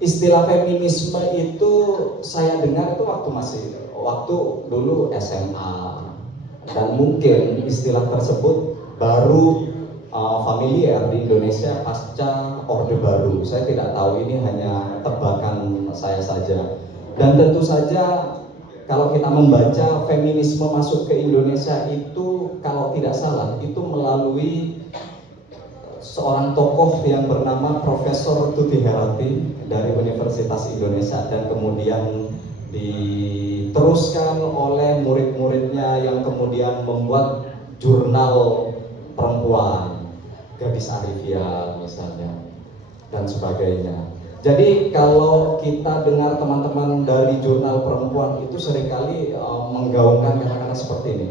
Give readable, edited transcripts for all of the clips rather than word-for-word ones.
istilah feminisme itu saya dengar itu waktu dulu SMA, dan mungkin istilah tersebut baru familiar di Indonesia pasca Orde Baru. Saya tidak tahu, ini hanya tebakan saya saja. Dan tentu saja kalau kita membaca feminisme masuk ke Indonesia itu, kalau tidak salah, itu melalui seorang tokoh yang bernama Profesor Tuti Herati dari Universitas Indonesia, dan kemudian diteruskan oleh murid-muridnya yang kemudian membuat jurnal perempuan, Gadis Arifia misalnya, dan sebagainya. Jadi kalau kita dengar teman-teman dari jurnal perempuan itu seringkali menggaungkan kata-kata seperti ini.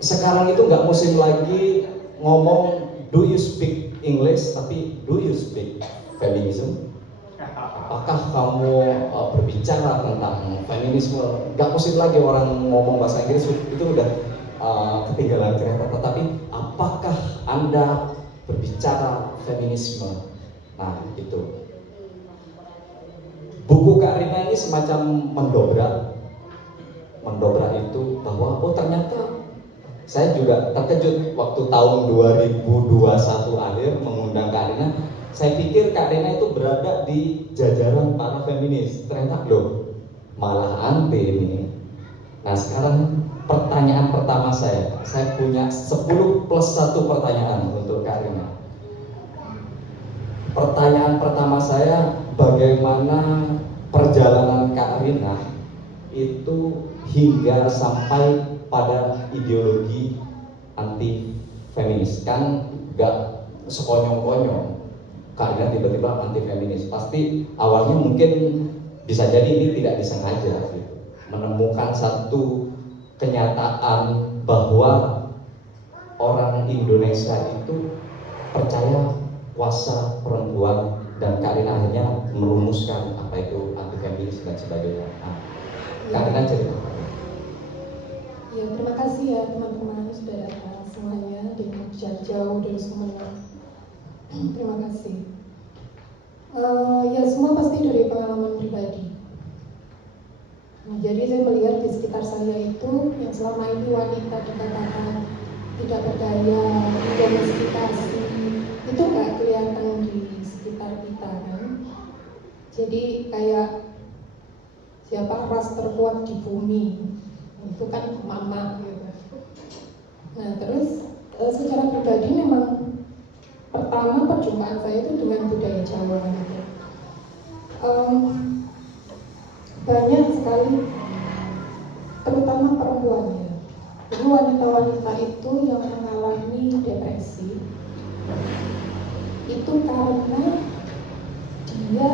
Sekarang itu nggak musim lagi ngomong do you speak English, tapi do you speak feminism? Apakah kamu berbicara tentang feminisme? Nggak musim lagi orang ngomong bahasa Inggris, itu udah ketinggalan kereta. Tetapi apakah Anda berbicara feminisme? Nah, itu. Buku Kak Rina ini semacam mendobrak itu bahwa oh ternyata saya juga terkejut waktu tahun 2021 akhir mengundang Kak Rina. Saya pikir Kak Rina itu berada di jajaran para feminis. Ternyata loh, malah anti ini. Nah, sekarang pertanyaan pertama saya punya 10 plus 1 pertanyaan untuk Kak Rina. Pertanyaan pertama saya, bagaimana perjalanan Kak Rina itu hingga sampai pada ideologi anti feminis? Kan gak sekonyong-konyong Kak Rina tiba-tiba anti feminis. Pasti awalnya mungkin bisa jadi ini tidak disengaja gitu. Menemukan satu kenyataan bahwa orang Indonesia itu percaya kuasa perempuan, dan Kak Rina akhirnya merumuskan apa itu anti feminis dan sebagainya. Nah, Kak Rina cerita. Ya, terima kasih ya teman-teman sudah datang semuanya dari jauh dari Sumeneb. Terima kasih. Ya, semua pasti dari pengalaman pribadi. Nah, jadi saya melihat di sekitar saya itu yang selama ini wanita dikatakan tidak berdaya, domestikasi, itu nggak kelihatan di sekitar kita kan. Jadi kayak siapa ras terkuat di bumi, itu kan mama gitu. Nah terus secara pribadi memang pertama perjumpaan saya itu dengan budaya Jawa gitu. Banyak sekali, terutama perempuan ya. Jadi wanita-wanita itu yang mengalami depresi itu karena dia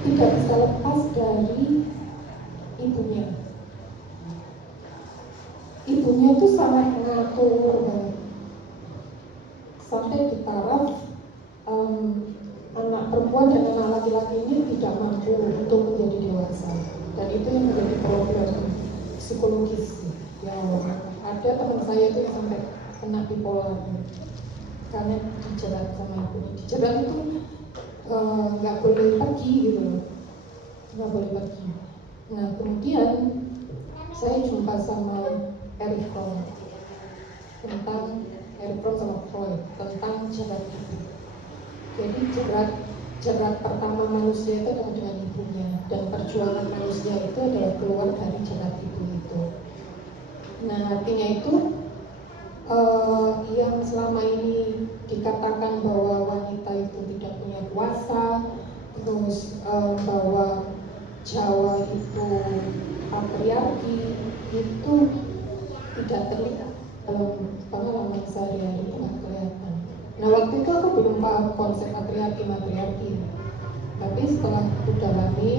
tidak bisa lepas dari ibunya. Ibunya itu sangat mengatur banget, sampai di taraf anak perempuan dan anak laki-laki ini tidak mampu untuk menjadi dewasa, dan itu yang menjadi problem psikologis. Ya, ada teman saya itu yang sampai kena bipolar karena dijerat sama ibunya. Dijerat itu nggak boleh pergi gitu, nggak boleh pergi. Nah kemudian saya jumpa sama Erich Fromm sama Freud tentang jerat ibu. Jadi jerat pertama manusia itu adalah dengan ibunya, dan perjuangan manusia itu adalah keluar dari jerat ibu itu. Nah artinya itu yang selama ini dikatakan bahwa wanita itu tidak punya kuasa, terus bahwa Jawa itu patriarki, itu tidak terlihat dalam pengalaman sehari-hari, tidak kelihatan. Nah waktu itu aku belum paham konsep patriarki, tapi setelah aku dalami,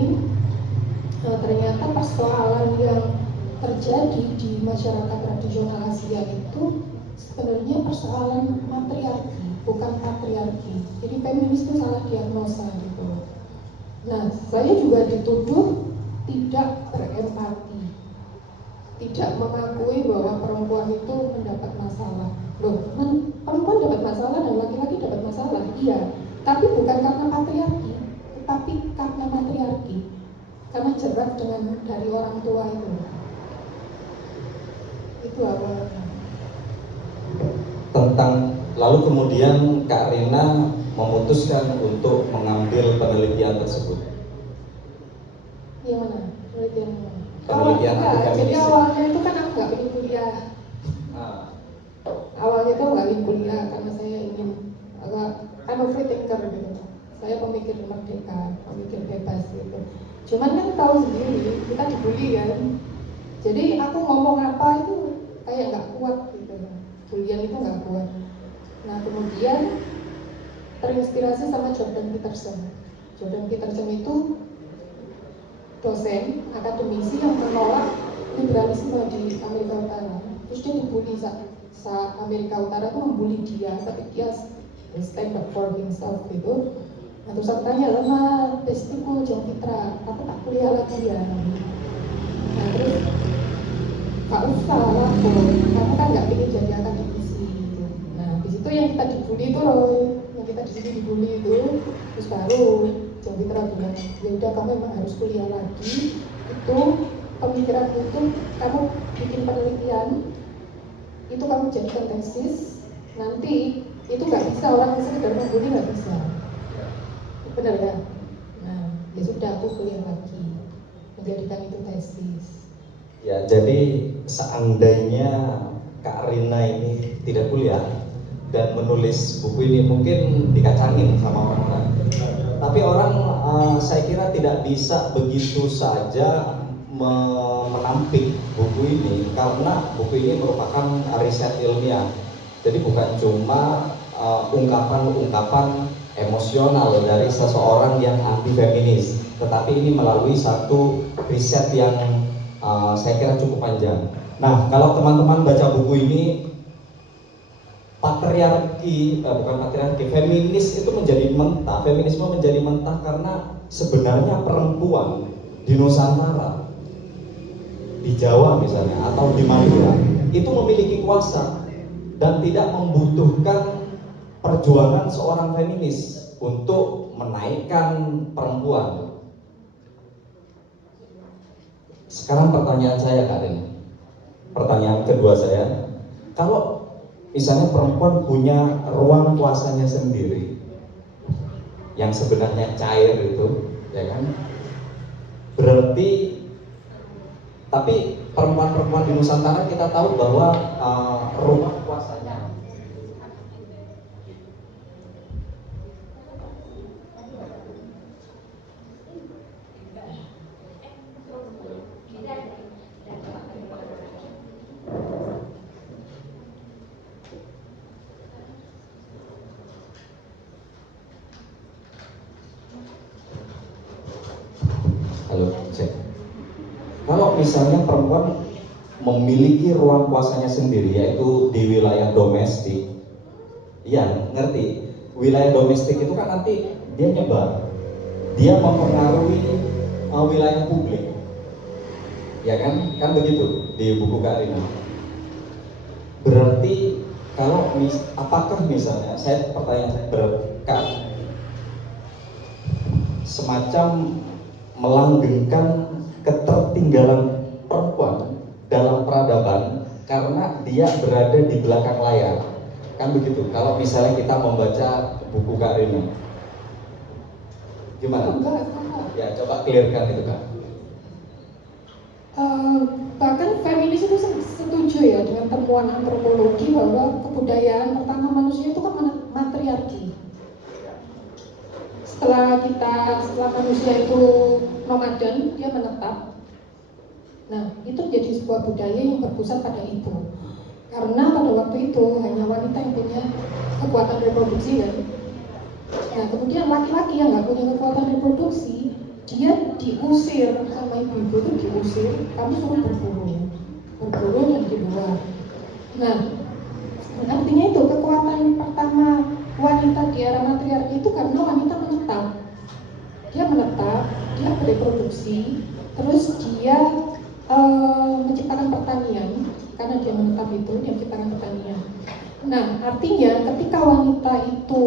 ternyata persoalan yang terjadi di masyarakat tradisional Asia itu sebenarnya persoalan matriarki, bukan patriarki. Jadi feminis itu salah diagnosa gitu. Nah, saya juga dituduh tidak berempati, tidak mengakui bahwa perempuan itu mendapat masalah. Loh, perempuan dapat masalah dan laki-laki dapat masalah, iya. Tapi bukan karena patriarki, tetapi karena jerat dari orang tua itu awalnya. Lalu kemudian Kak Rina memutuskan untuk mengambil penelitian tersebut. Yang mana? Penelitian mana? Penelitian Jadi awalnya itu kan aku nggak ingin kuliah. Awalnya itu nggak ingin kuliah karena saya ingin kan free thinker gitu. Saya pemikir merdeka, pemikir bebas gitu. Cuman kan tahu sendiri kita dibully kan. Jadi aku ngomong apa itu kayak nggak kuat gitu. Bulian itu nggak kuat. Nah kemudian terinspirasi sama Jordan Peterson. Jordan Peterson itu dosen akademisi yang menolak liberalisme di Amerika Utara. Terus dia dibully saat Amerika Utara itu membuli dia, tapi dia stand up for himself gitu. Nah terus aku tanya, lama bestiku Jong Fitra, aku tak kuliah lagi ya. Nah terus gak usah lah, kamu kan nggak ingin jadi akademisi gitu. Nah di situ yang kita dibully itu Roy, yang kita di sini dibully itu, terus baru Jong Fitra bilang, ya udah kamu memang harus kuliah lagi. Itu pemikiran itu kamu bikin penelitian, itu kamu jadikan tesis, nanti itu nggak bisa orang sekedar membuli, nggak bisa. Benar ya? Nah, ya sudah aku kuliah lagi, menjadikan itu tesis. Ya, jadi seandainya Kak Rina ini tidak kuliah dan menulis buku ini, mungkin dikacangin sama orang-orang. Tapi orang saya kira tidak bisa begitu saja menampik buku ini, karena buku ini merupakan riset ilmiah. Jadi bukan cuma ungkapan-ungkapan emosional dari seseorang yang anti feminis, tetapi ini melalui satu riset yang saya kira cukup panjang. Nah, kalau teman-teman baca buku ini, feminis itu menjadi mentah, feminisme menjadi mentah karena sebenarnya perempuan di Nusantara, di Jawa misalnya, atau di Madura, itu memiliki kuasa dan tidak membutuhkan perjuangan seorang feminis untuk menaikkan perempuan. Sekarang pertanyaan saya Kak Rina, pertanyaan kedua saya, kalau misalnya perempuan punya ruang kuasanya sendiri yang sebenarnya cair itu, ya kan? Berarti, tapi perempuan-perempuan di Nusantara kita tahu bahwa ruang kuasanya kalau misalnya perempuan memiliki ruang kuasanya sendiri, yaitu di wilayah domestik, ya ngerti, wilayah domestik itu kan nanti dia nyebar, dia mempengaruhi wilayah publik, ya kan begitu di buku Kak Rina. Berarti kalau apakah misalnya, pertanyaan saya berkah semacam melanggengkan ketertinggalan perempuan dalam peradaban karena dia berada di belakang layar, kan begitu? Kalau misalnya kita membaca buku Kak Rina, gimana? Ya coba clearkan itu Kak. Bahkan feminis itu setuju ya dengan temuan antropologi bahwa kebudayaan pertama manusia itu kan matriarki. Setelah manusia itu nomaden, dia menetap. Nah, itu menjadi sebuah budaya yang berpusat pada ibu. Karena pada waktu itu hanya wanita yang punya kekuatan reproduksi kan. Nah, kemudian laki-laki yang nggak punya kekuatan reproduksi, dia diusir sama ibu-ibu, itu diusir, kamu suruh berburu dan di luar. Nah, artinya itu kekuatan pertama wanita di era matriarki itu karena wanita menetap. Dia bereproduksi, terus dia menciptakan pertanian, karena dia menetap itu, dia menciptakan pertanian. Nah, artinya ketika wanita itu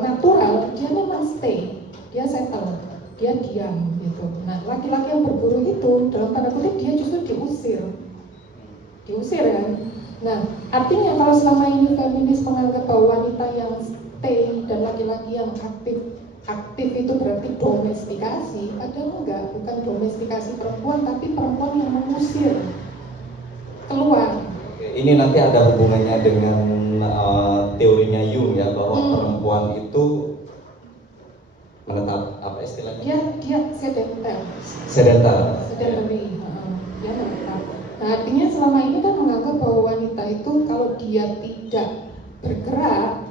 natural, dia memang stay, dia settle, dia diam gitu. Nah, laki-laki yang berburu itu dalam tanda kutip dia justru diusir kan. Nah, artinya kalau selama ini feminis menganggap bahwa wanita yang stay dan laki-laki yang aktif itu berarti domestikasi, padahal enggak, bukan domestikasi perempuan, tapi perempuan yang mengusir keluar. Ini nanti ada hubungannya dengan teorinya Jung ya, bahwa perempuan itu menetap, apa istilahnya? Dia sedentar. Sedentary. Dia menetap. Nah, artinya selama ini kan menganggap bahwa wanita itu kalau dia tidak bergerak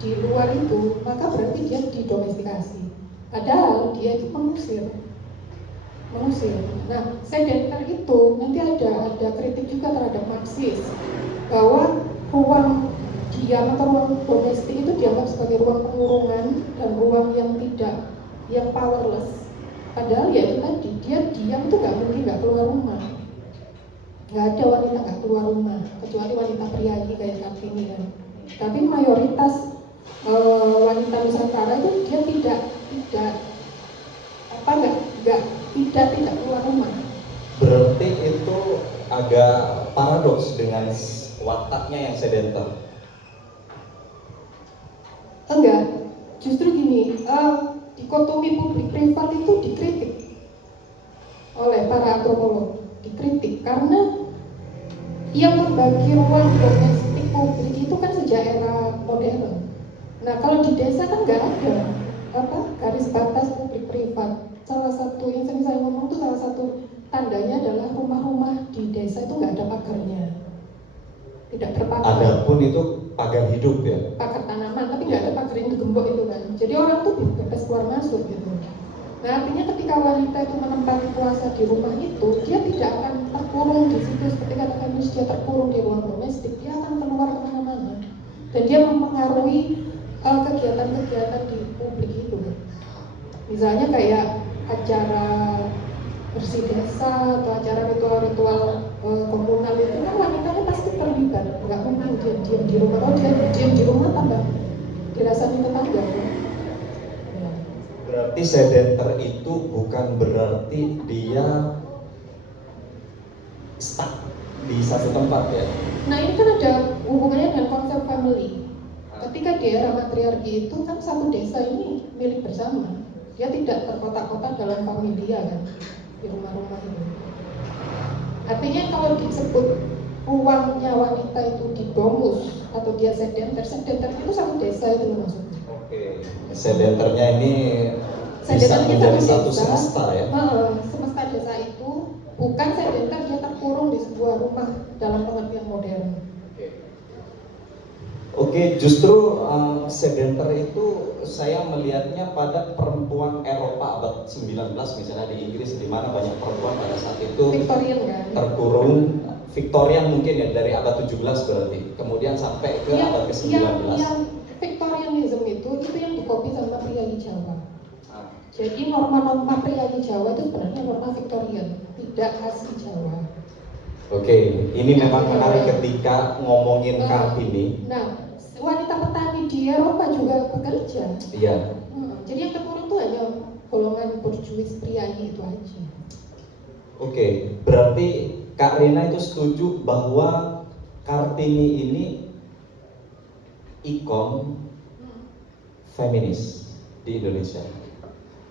di luar itu, maka berarti dia didomestikasi. Padahal dia itu mengusir. Nah, sedentar itu nanti ada kritik juga terhadap Marxis bahwa ruang diam atau ruang domestik itu dianggap sebagai ruang pengurungan dan ruang yang powerless. Padahal ya itu tadi, dia diam itu nggak mungkin nggak keluar rumah. Nggak ada wanita nggak keluar rumah kecuali wanita priayi kayak Kartini kan. Tapi mayoritas wanita Nusantara itu dia tidak keluar rumah. Berarti itu agak paradoks dengan wataknya yang sedentar. Enggak, justru gini, dikotomi publik privat itu dikritik oleh para antropolog, dikritik karena yang membagi ruang domestik publik itu kan sejak era modern. Nah, kalau di desa kan nggak ada garis batas publik privat. Salah satu yang sering saya ngomong tuh, salah satu tandanya adalah rumah-rumah di desa itu nggak ada pagarnya, tidak berpagar. Adapun itu pagar hidup ya, pagar tanaman, tapi nggak ada pagar yang digembok itu kan. Jadi orang tuh bebas keluar masuk gitu. Nah, artinya ketika wanita itu menempati kuasa di rumah itu, dia tidak akan terkurung di situ seperti kata feminis, dia terkurung di ruang domestik, dia akan keluar kemana-mana dan dia mempengaruhi kegiatan-kegiatan di publik itu. Misalnya kayak acara bersih desa atau acara ritual-ritual komunal itu kan wanitanya pasti terlibat, nggak mungkin dia diam di rumah. Kalau dia diam di rumah tambah dirasani tetangga. Ya. Berarti sedentar itu bukan berarti dia stuck di satu tempat ya. Nah, ini kan ada hubungannya dengan konsep family. Ketika di era matriarki itu kan satu desa ini milik bersama, dia tidak terkotak-kotak dalam familia kan, di rumah-rumah itu. Artinya kalau disebut ruangnya wanita itu di domus atau dia sedentar itu satu desa itu maksudnya. Oke, sedentarnya ini bisa menjadi satu semesta ya. Semesta desa itu bukan sedentar dia terkurung di sebuah rumah dalam pengertian modern. Oke, justru sedentar itu saya melihatnya pada perempuan Eropa abad 19 misalnya di Inggris, di mana banyak perempuan pada saat itu Victorian kan? Terkurung. Victorian mungkin ya, dari abad 17 berarti. Kemudian sampai ke abad ke-19. Yang Victorianism itu yang dikopi sama priayi Jawa. Jadi norma-norma priayi Jawa itu sebenarnya norma Victorian, tidak asli Jawa. Oke, ini memang menarik ketika ngomongin Kartini. Nah, wanita petani di Eropa juga bekerja. Iya. Jadi yang terkurung itu hanya golongan borjuis priayi itu aja. Oke, berarti Kak Rina itu setuju bahwa Kartini ini ikon feminis di Indonesia.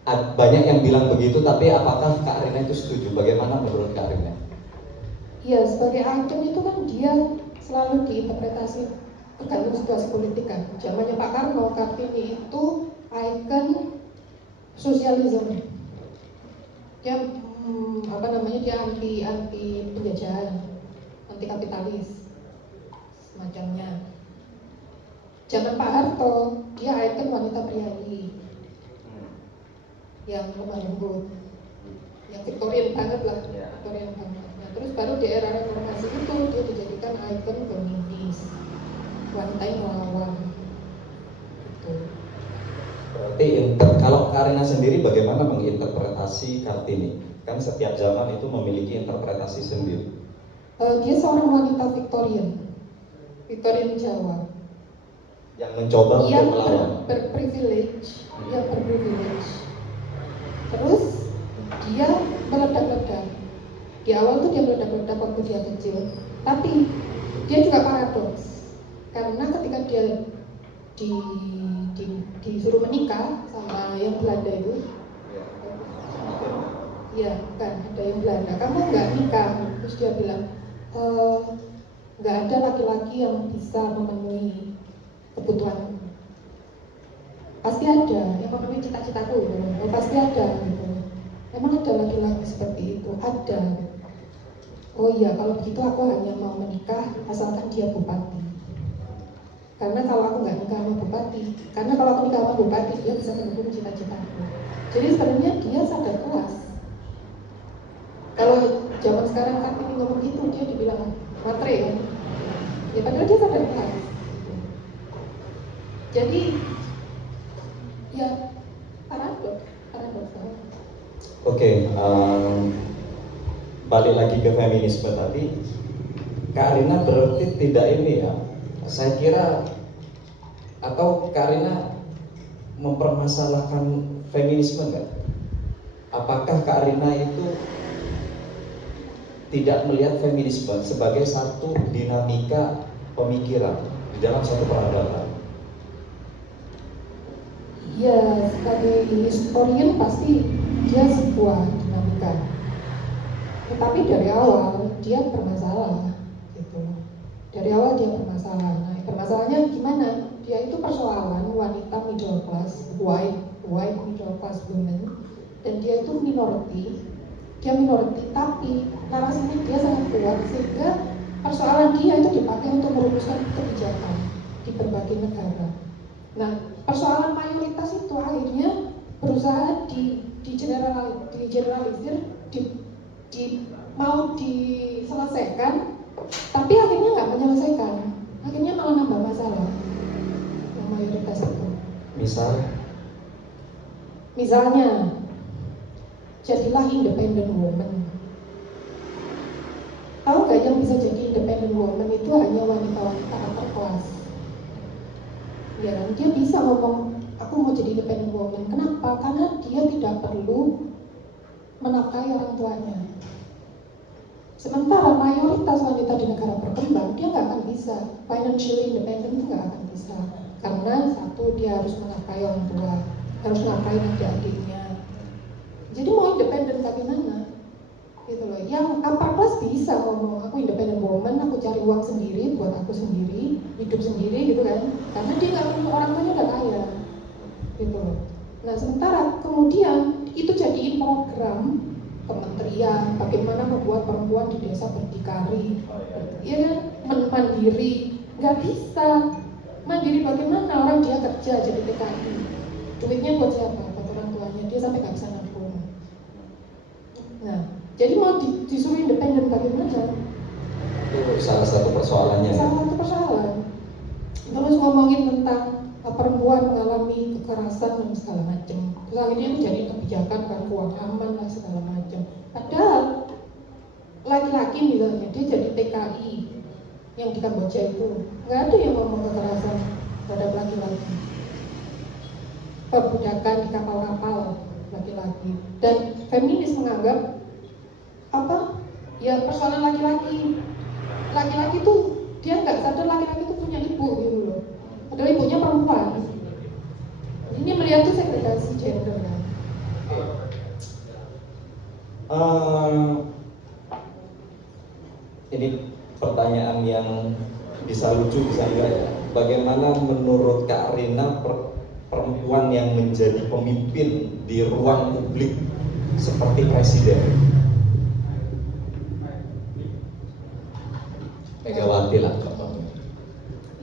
Banyak yang bilang begitu, tapi apakah Kak Rina itu setuju? Bagaimana menurut Kak Rina? Ya, sebagai ikon itu kan dia selalu diinterpretasi tergantung situasi politik kan. Zamannya Pak Karno, Kartini itu ikon sosialisme. Dia dia anti penjajahan, anti kapitalis semacamnya. Zaman Pak Harto, dia ikon wanita priayi yang lemah lembut, yang Victorian banget lah, Victorian banget. Nah, terus baru di era reformasi itu dia dijadikan ikon feminis, wanita yang melawan. Gitu. Berarti kalau Karina sendiri bagaimana menginterpretasi Kartini? Kan setiap zaman itu memiliki interpretasi sendiri. Dia seorang wanita Victorian Jawa. Yang mencoba yang untuk melawan. berprivilege, yang berprivilege Terus dia meledak-ledak. Di awal tuh dia meledak-ledak waktu dia kecil, tapi dia juga paradoks karena ketika dia di, disuruh menikah sama yang Belanda itu, ya kan ada yang Belanda, kamu nggak nikah, terus dia bilang nggak ada laki-laki yang bisa memenuhi kebutuhan, pasti ada yang memenuhi cita-citaku gitu. Oh, pasti ada gitu. Emang ada laki-laki seperti itu? Ada. Oh iya, kalau begitu aku hanya mau menikah asalkan dia bupati. Karena kalau aku nggak nikah sama bupati, karena kalau aku nikah sama bupati dia bisa mendukung cita-citaku. Jadi sebenarnya dia sadar kelas. Kalau zaman sekarang Kartini ngomong gitu, dia dibilang matre kan? Ya padahal dia sadar kelas. Jadi ya paradoks. Oke, balik lagi ke feminisme tadi. Kak Arina berarti tidak ini ya. Saya kira atau Kak Arina mempermasalahkan feminisme enggak? Apakah Kak Arina itu tidak melihat feminisme sebagai satu dinamika pemikiran di dalam satu peradaban? Ya, sebagai historian pasti dia sebuah dinamika. Tetapi dari awal dia bermasalah, gitu. Dari awal dia bermasalah. Nah, permasalahannya gimana? Dia itu persoalan wanita middle class, white middle class women, dan dia itu minority. Dia minority, tapi narasinya dia sangat kuat sehingga persoalan dia itu dipakai untuk merumuskan kebijakan di berbagai negara. Nah, persoalan mayoritas itu akhirnya berusaha digeneralisir, mau diselesaikan, tapi akhirnya nggak menyelesaikan, akhirnya malah nambah masalah. Yang mayoritas itu. Misalnya, jadilah independent woman. Tahu nggak yang bisa jadi independent woman itu hanya wanita-wanita upper class. Ya kan, dia bisa ngomong aku mau jadi independent woman. Kenapa? Karena dia tidak perlu menafkahi orang tuanya. Sementara mayoritas wanita di negara berkembang dia nggak akan bisa financially independent, itu nggak akan bisa. Karena satu, dia harus menafkahi orang tua, harus menafkahi adik-adiknya. Jadi mau independen bagaimana? Gitu loh. Yang upper class bisa ngomong aku independent woman, aku cari uang sendiri buat aku sendiri, hidup sendiri gitu kan, karena dia nggak perlu, orang tuanya udah kaya gitu loh. Nah sementara kemudian itu jadiin program kementerian bagaimana membuat perempuan di desa berdikari, ya kan, mandiri. Nggak bisa mandiri bagaimana, orang dia kerja jadi TKI, duitnya buat siapa? Buat orang tuanya, dia sampai nggak bisa nabung. Nah, jadi mau disuruh independen bagaimana? Itu salah satu persoalannya. Salah satu persoalan. Terus ngomongin tentang perempuan mengalami kekerasan dan segala macam. Terus akhirnya itu jadi kebijakan kan, uang aman lah segala macam. Padahal laki-laki misalnya dia jadi TKI yang di Kamboja itu nggak ada yang ngomong kekerasan terhadap laki-laki. Perbudakan di kapal-kapal laki-laki, dan feminis menganggap apa? Ya persoalan laki-laki tuh dia nggak sadar laki-laki tuh punya ibu gitu loh. Padahal ibunya perempuan. Ini melihat tuh segregasi gender kan. Ini pertanyaan yang bisa lucu bisa enggak ya. Bagaimana menurut Kak Rina perempuan yang menjadi pemimpin di ruang publik seperti presiden? Megawati lah contohnya.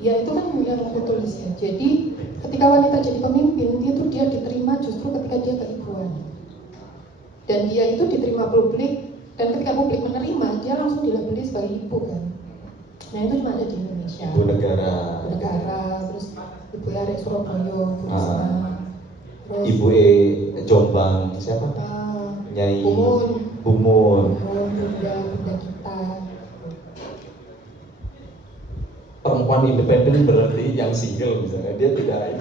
Ya itu kan yang aku tulis ya. Jadi ketika wanita jadi pemimpin itu dia diterima justru ketika dia keibuan. Dan dia itu diterima publik, dan ketika publik menerima dia langsung dilabeli sebagai ibu kan. Nah itu cuma ada di Indonesia. Ibu negara. Terus Ibu Arek Surabaya, Bu Risma, terus Ibu Jombang, siapa? Nyai Bumun. Bunda kita. Perempuan independen berarti yang single misalnya, dia tidak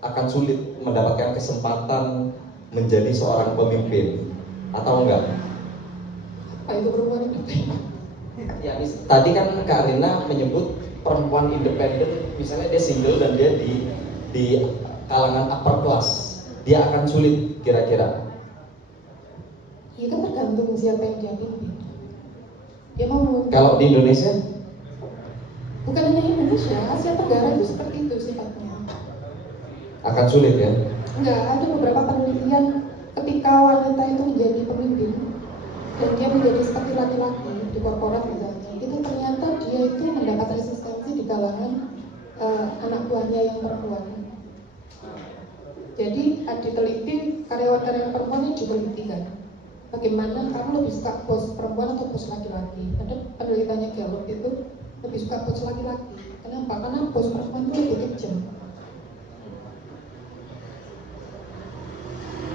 akan sulit mendapatkan kesempatan menjadi seorang pemimpin atau enggak? Apa itu perempuan independen? Ya, tadi kan Kak Rina menyebut perempuan independen, misalnya dia single dan dia di kalangan upper class, dia akan sulit kira-kira. Ya kan tergantung siapa yang dia pimpin. Dia mau memimpin. Kalau di Indonesia? Bukan hanya Indonesia, Asia Tenggara itu seperti itu sifatnya. Akan sulit ya? Enggak, ada beberapa penelitian ketika wanita itu menjadi pemimpin dan dia menjadi seperti laki-laki di korporat misalnya, itu ternyata dia itu mendapat resistensi di kalangan anak buahnya yang perempuan. Jadi diteliti karyawan-karyawan perempuan yang diteliti kan, bagaimana kamu lebih suka bos perempuan atau bos laki-laki? Ada penelitiannya Gallup itu lebih suka bos laki-laki. Kenapa? Karena bos perempuan itu lebih kejam.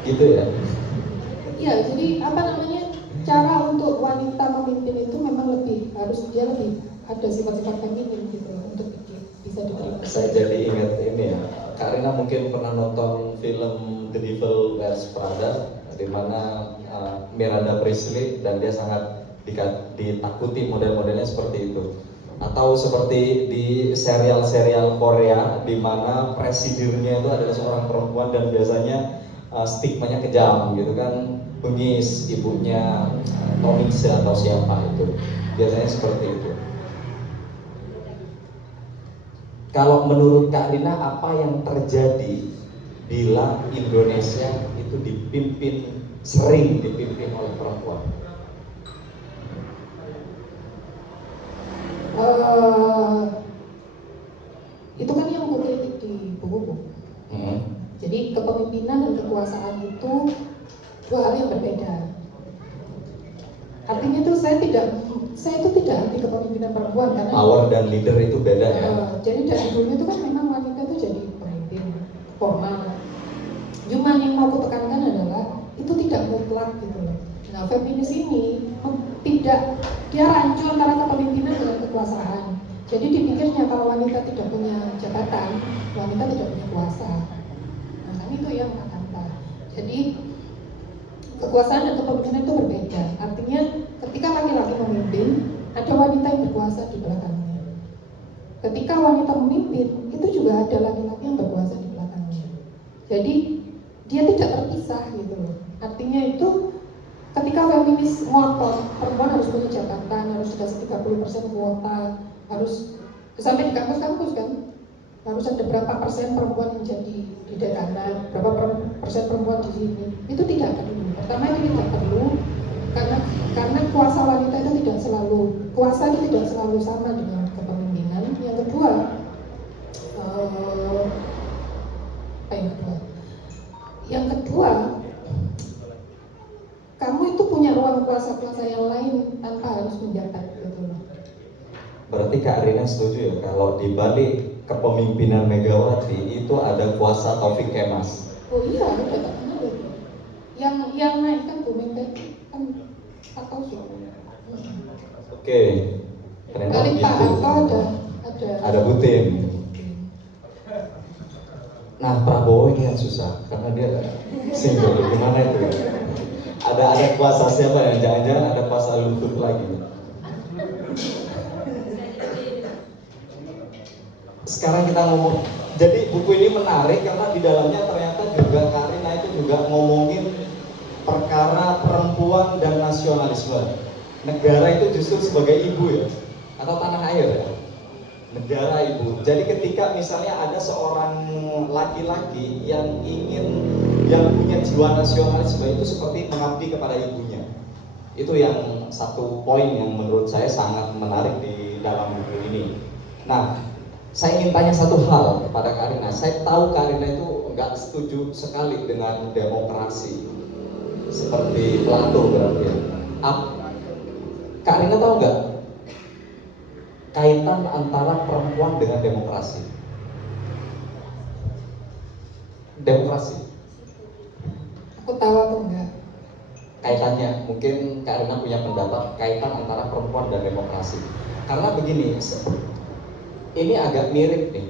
Gitu ya? Iya, jadi apa namanya, cara untuk wanita memimpin itu memang harus dia lebih ada sifat-sifat feminin gitu untuk bisa diterima. Saya jadi ingat ini ya, Kak Rina mungkin pernah nonton film The Devil Wears Prada, di mana Miranda Priestly, dan dia sangat ditakuti model-modelnya seperti itu. Atau seperti di serial-serial Korea, di mana presidennya itu adalah seorang perempuan dan biasanya stigmanya kejam gitu kan, bengis, ibunya Tomise atau siapa itu, biasanya seperti itu. Kalau menurut Kak Rina, apa yang terjadi bila Indonesia itu sering dipimpin oleh perempuan? Itu kan yang aku kritik di buku-buku. Jadi kepemimpinan dan kekuasaan itu dua hal yang berbeda. Artinya itu saya itu tidak anti kepemimpinan perempuan karena power dan leader itu beda ya. Jadi dari dulu itu kan memang wanita itu jadi pemimpin formal. Cuma yang mau aku tekankan adalah itu tidak mutlak gitu loh. Nah, feminis ini dia rancu antara kepemimpinan dengan kekuasaan. Jadi dipikirnya kalau wanita tidak punya jabatan, wanita tidak punya kuasa. Nah, kan itu yang kata. Jadi kekuasaan dan kepemimpinan itu berbeda. Artinya ketika laki-laki memimpin, ada wanita yang berkuasa di belakangnya. Ketika wanita memimpin, itu juga ada laki-laki yang berkuasa di belakangnya. Jadi dia tidak terpisah gitu loh. Artinya itu ketika feminis ngotot, perempuan harus punya jabatan, harus dikasih 30% kuota, harus sampai di kampus-kampus kan, harus ada berapa persen perempuan yang jadi di dekanan, berapa persen perempuan di sini. Itu tidak perlu. Pertama itu tidak perlu karena kuasa wanita itu tidak selalu sama dengan kepemimpinan. Yang kedua, Yang kedua, kamu itu punya ruang kuasa-kuasa yang lain tanpa harus menjabat gitu loh. Berarti Kak Rina setuju ya kalau di balik kepemimpinan Megawati itu ada kuasa Taufik Kemas? Oh iya, udah tak kenal itu. Yang naik kan Bu Megawati kan atau Oke. Ternyata kali Pak begitu. Harto ada Butin. Nah, Prabowo ini yang susah karena dia single. Gimana itu ya? Ada kuasa siapa ya? Jangan-jangan ada kuasa Luhut lagi. Sekarang kita ngomong. Jadi buku ini menarik karena di dalamnya ternyata juga Karina itu juga ngomongin perkara perempuan dan nasionalisme. Negara itu justru sebagai ibu ya, atau tanah air ya. Negara ibu. Jadi ketika misalnya ada seorang laki-laki yang punya jiwa nasionalisme, itu seperti mengabdi kepada ibunya. Itu yang satu poin yang menurut saya sangat menarik di dalam buku ini. Nah, saya ingin tanya satu hal kepada Karina. Saya tahu Karina itu nggak setuju sekali dengan demokrasi seperti Plato berarti. Karina tahu nggak kaitan antara perempuan dengan demokrasi? Demokrasi. Aku tahu atau enggak? Kaitannya, mungkin Karina punya pendapat kaitan antara perempuan dan demokrasi. Karena begini, ini agak mirip nih.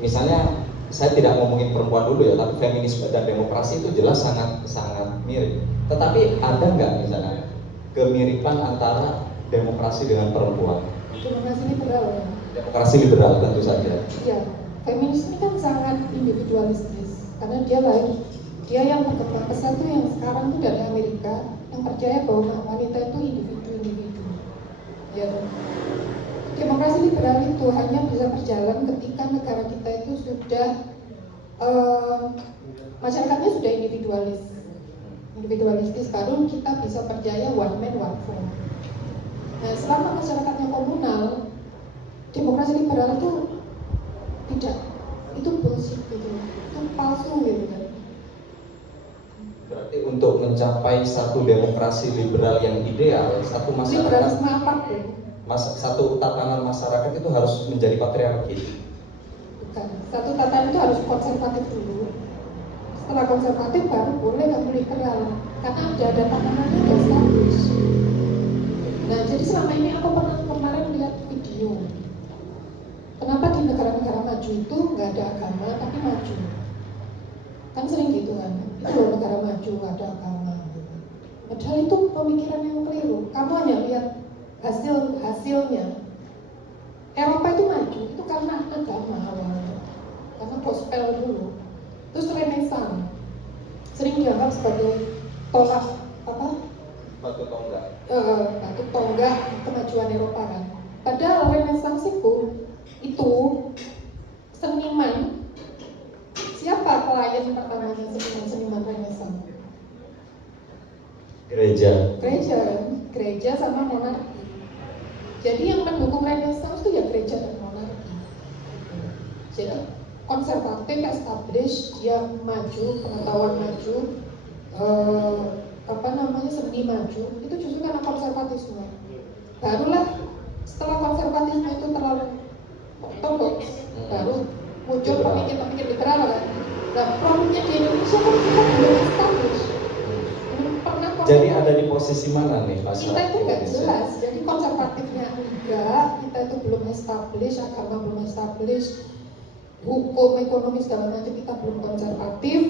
Misalnya saya tidak ngomongin perempuan dulu ya, tapi feminisme dan demokrasi itu jelas sangat mirip. Tetapi ada nggak misalnya kemiripan antara demokrasi dengan perempuan? Demokrasi liberal ya. Demokrasi liberal tentu saja. Iya, feminis ini kan sangat individualistis karena dia yang berkembang pesat tuh yang sekarang tuh dari Amerika yang percaya bahwa wanita itu individu. Ya, demokrasi liberal itu hanya bisa berjalan ketika negara kita itu sudah masyarakatnya sudah individualistis, baru kita bisa percaya one man one vote. Nah, selama masyarakatnya komunal, demokrasi liberal itu tidak, itu bullshit gitu, itu palsu gitu kan. Berarti untuk mencapai satu demokrasi liberal yang ideal, satu masyarakat, liberalisme apapun, satu tatanan masyarakat itu harus menjadi patriarki. bukan, satu tatanan itu harus konservatif dulu. Setelah konservatif baru boleh kamu liberal, karena ada tatanannya udah established. Nah, jadi selama ini aku pernah kemarin lihat video, kenapa di negara-negara maju itu nggak ada agama tapi maju? Kan sering gitu kan, itu loh negara maju nggak ada agama. Gitu. Padahal itu pemikiran yang keliru. Kamu hanya lihat hasilnya. Eropa itu maju itu karena agama awalnya, karena gospel dulu. Terus Renaissance sering dianggap sebagai tolak Batu tonggak. Batu tonggak kemajuan Eropa kan. Padahal Renaissance itu seniman. Siapa klien pertamanya seniman Renaissance? Gereja sama monarki. Jadi yang mendukung Renaissance itu ya gereja dan monarki. Jadi konservatif, established, dia maju, pengetahuan maju, seni maju, itu justru karena konservatisme. Barulah setelah konservatisme itu terlalu ortodoks, baru muncul pemikir-pemikir liberal kan. Nah, problemnya di Indonesia kan kita belum established, belum pernah. Jadi ada di posisi mana nih Pak? Kita itu nggak jelas. Jadi konservatifnya enggak, kita itu belum established, agama belum established, hukum, ekonomi segala macam kita belum konservatif.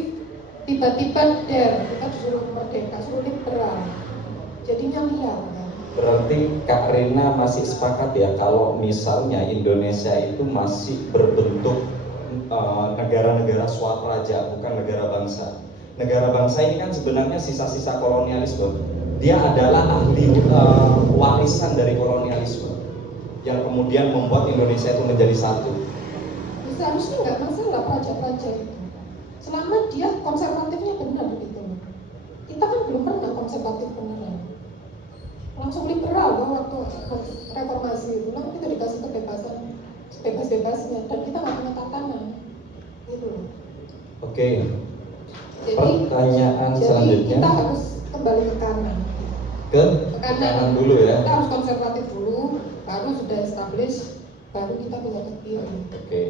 Tiba-tiba kita disuruh merdeka, suruh liberal. Jadinya liar kan. Berarti Kak Rina masih sepakat ya kalau misalnya Indonesia itu masih berbentuk negara-negara swapraja, bukan negara bangsa. Negara bangsa ini kan sebenarnya sisa-sisa kolonialisme. Dia adalah ahli warisan dari kolonialisme yang kemudian membuat Indonesia itu menjadi satu. Seharusnya nggak masalah praja-praja itu, selama dia konservatifnya benar gitu. Kita kan belum pernah konservatif beneran. Langsung liberal waktu reformasi itu, lalu kita dikasih kebebasan sebebas-bebasnya dan kita nggak punya tatanan gitu. Oke. Pertanyaan selanjutnya. Kita harus kembali ke kanan. Ke kanan dulu ya. Kita harus konservatif dulu, baru sudah established, baru kita bisa ke kiri. Oke.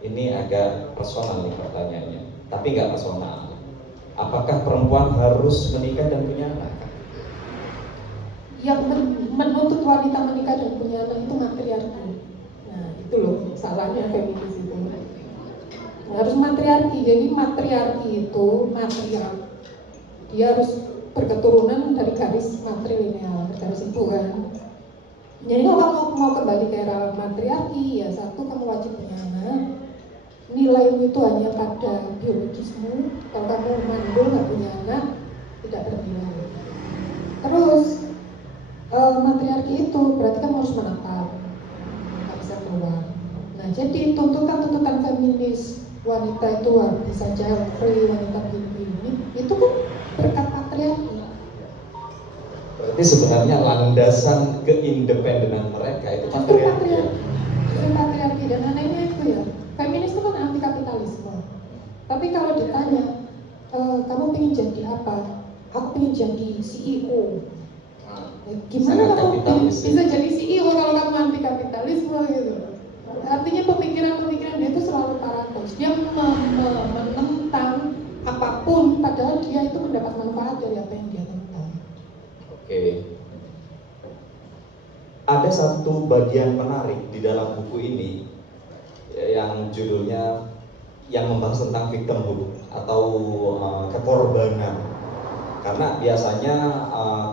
Ini agak personal nih pertanyaannya, tapi nggak personal. Apakah perempuan harus menikah dan punya anak? Yang menuntut wanita menikah dan punya anak itu matriarki. Nah itu loh salahnya feminis itu. Harus matriarki. Jadi matriarki itu dia harus berketurunan dari garis matrilineal, garis ibu kan. Jadi kalau kamu mau kembali ke era matriarki, ya satu kamu wajib punya anak. Nilaimu itu hanya pada biologismu. Kalau kamu mandul nggak punya anak, tidak bernilai. Terus matriarki itu berarti kamu harus menetap, nggak bisa keluar. Nah jadi tuntutan feminis wanita itu bisa child free, wanita begini, itu kan berkat patriarki. Berarti sebenarnya landasan keindependenan mereka itu patriarki. Patriarki dan anehnya itu ya, feminis itu kan anti kapitalisme. Tapi kalau ditanya, kamu pengen jadi apa? Aku pengen jadi CEO. Gimana kamu bisa jadi CEO kalau kamu anti kapitalisme gitu? Artinya pemikiran dia itu selalu paradoks. Dia menentang apapun, padahal dia itu mendapat manfaat dari apa yang dia tentang. Oke. Ada satu bagian menarik di dalam buku ini yang judulnya yang membahas tentang victimhood atau kekorbanan. Karena biasanya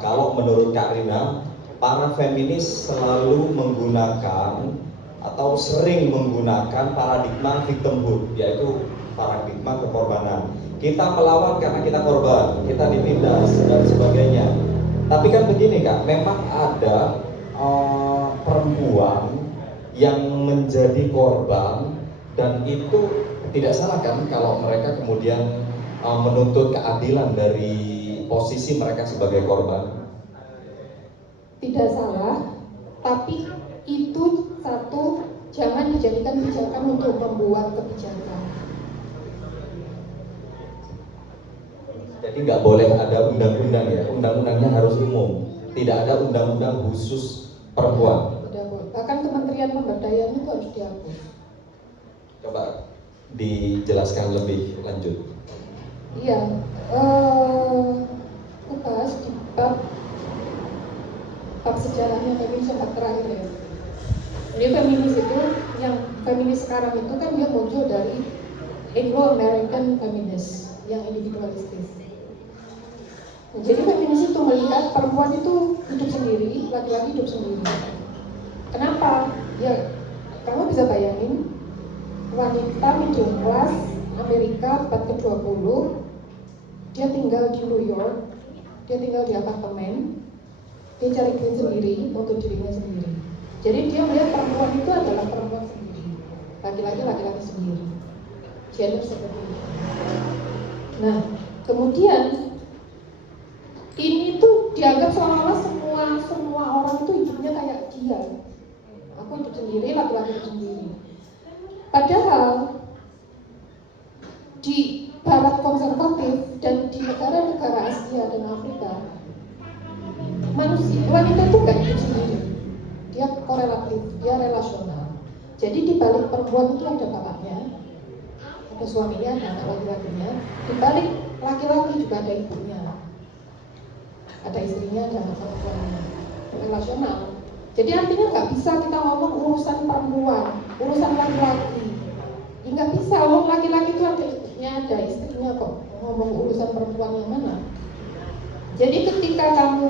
kalau menurut Kak Rina, para feminis selalu menggunakan atau sering menggunakan paradigma victimhood, yaitu paradigma kekorbanan. Kita melawan karena kita korban, kita ditindas dan sebagainya. Tapi kan begini Kak, memang ada perempuan yang menjadi korban, dan itu tidak salah kan kalau mereka kemudian menuntut keadilan dari posisi mereka sebagai korban. Tidak salah, tapi itu satu, jangan dijadikan pijakan untuk membuat kebijakan. Jadi nggak boleh ada undang-undang ya, undang-undangnya harus umum, tidak ada undang-undang khusus perempuan. Tidak boleh, bahkan Kementerian Pemberdayaan itu harus dihapus. Coba dijelaskan lebih lanjut. Iya, aku bahas di bab sejarahnya feminis yang terakhir ya. Jadi feminis itu, yang feminis sekarang itu kan dia muncul dari Anglo-American feminis yang individualistis. Nah, jadi feminis itu melihat perempuan itu hidup sendiri, laki-laki hidup sendiri. Kenapa? Ya, kamu bisa bayangin wanita middle class Amerika abad ke-20, dia tinggal di New York, dia tinggal di apartemen, dia cari duit sendiri untuk dirinya sendiri. Jadi dia melihat perempuan itu adalah perempuan sendiri, laki-laki sendiri, gender seperti itu. Nah, kemudian ini tuh dianggap seolah-olah semua orang tuh hidupnya kayak dia. Aku hidup sendiri, laki-laki hidup sendiri. Padahal di barat konservatif dan di negara-negara Asia dan Afrika, wanita itu gak hidup sendiri, dia korelatif, dia relasional. Jadi di balik perempuan itu ada bapaknya, ada suaminya, ada anak laki-lakinya. Di balik laki-laki juga ada ibunya, ada istrinya, ada anak perempuannya, relasional. Jadi artinya nggak bisa kita ngomong urusan perempuan, urusan laki-laki. Ya nggak bisa, ngomong laki-laki itu ada istrinya kok, ngomong urusan perempuan yang mana. Jadi ketika kamu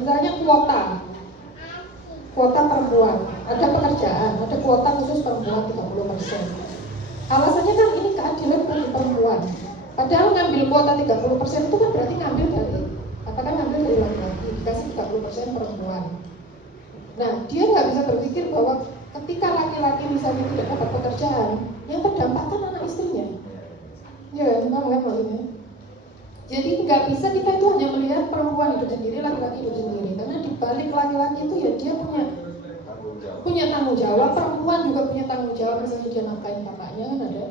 misalnya kuota perempuan, ada pekerjaan, ada kuota khusus perempuan 30%. Alasannya kan ini keadilan bagi perempuan. Padahal ngambil kuota 30% itu kan berarti ngambil dari, katakan ngambil dari laki-laki, dikasih 30% perempuan. Nah, dia nggak bisa berpikir bahwa ketika laki-laki misalnya tidak dapat pekerjaan, yang terdampak kan anak istrinya. Ya, paham kan maksudnya? Jadi nggak bisa kita itu hanya melihat perempuan hidup sendiri, laki-laki hidup sendiri. Karena di balik laki-laki itu ya dia punya tanggung jawab. Perempuan juga punya tanggung jawab. Misalnya dia nafkahin bapaknya kan ada,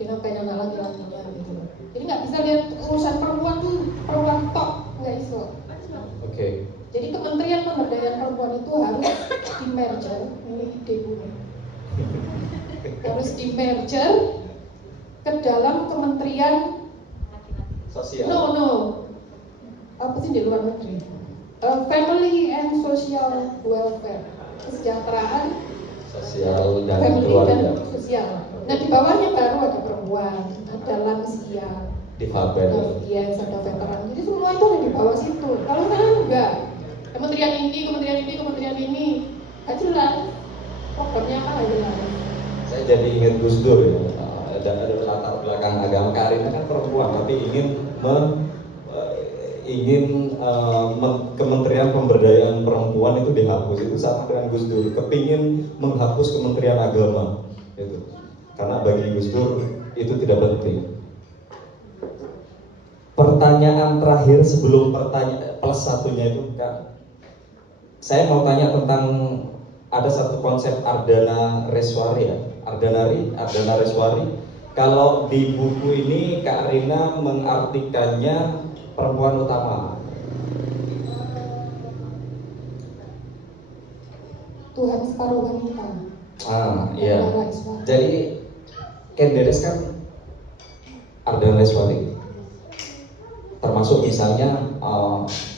dia nafkahin anak laki-lakinya gitu. Jadi nggak bisa lihat urusan perempuan tuh perempuan tok, nggak iso. Oke. Jadi Kementerian Pemberdayaan Perempuan itu harus di merger, ini ide gue, harus di merger ke dalam Kementerian Sosial. No. Apa sih di luar negeri? Family and Social Welfare, kesejahteraan Sosial dan family keluarga. dan sosial. Nah di bawahnya baru ada perempuan, ada lansia, Difabel. yes, ada veteran. Jadi semua itu ada di bawah situ. Kalau sekarang enggak, kementerian ini, nggak jelas programnya apa nggak jelas. Saya jadi ingat Gus Dur ya. Dan ada latar belakang agama. Kak Rina kan perempuan, tapi Kementerian Pemberdayaan Perempuan itu dihapus. Itu sama dengan Gus Dur, kepingin menghapus Kementerian Agama itu. Karena bagi Gus Dur itu tidak penting. Pertanyaan terakhir sebelum pertanyaan plus satunya itu Kak, saya mau tanya tentang ada satu konsep Ardana Reswari ya, Ardana Reswari. Kalau di buku ini Kak Rina mengartikannya perempuan utama. Tuhan separuh wanita. Iya. Jadi Kenderes kan Ardana Reswari. Termasuk misalnya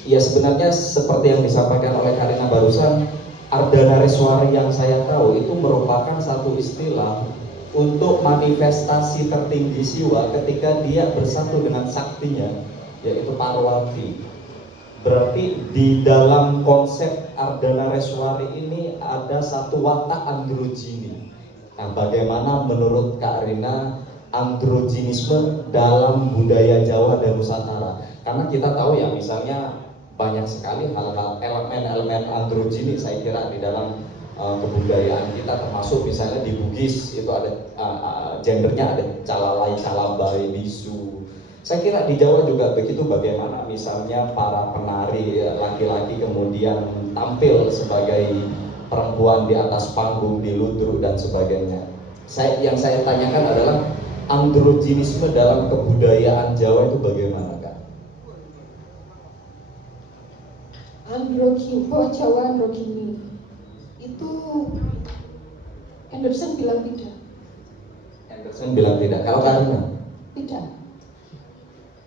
ya sebenarnya seperti yang disampaikan oleh Kak Rina barusan, Ardhanareswari yang saya tahu itu merupakan satu istilah untuk manifestasi tertinggi Siwa ketika dia bersatu dengan saktinya, yaitu Parwati. Berarti di dalam konsep Ardhanareswari ini ada satu watak androgini. Nah, bagaimana menurut Kak Rina androginisme dalam budaya Jawa dan Nusantara? Karena kita tahu ya, misalnya banyak sekali hal-hal elemen-elemen androgini saya kira di dalam kebudayaan kita, termasuk misalnya di Bugis itu ada gendernya, ada calalai, calabai, bisu. Saya kira di Jawa juga begitu, bagaimana misalnya para penari laki-laki kemudian tampil sebagai perempuan di atas panggung, di ludruk dan sebagainya. Yang saya tanyakan adalah androginisme dalam kebudayaan Jawa itu bagaimana, Kak? Androgini, Jawa androgini itu Anderson bilang tidak. Anderson bilang tidak. Kalau Karina? Tidak.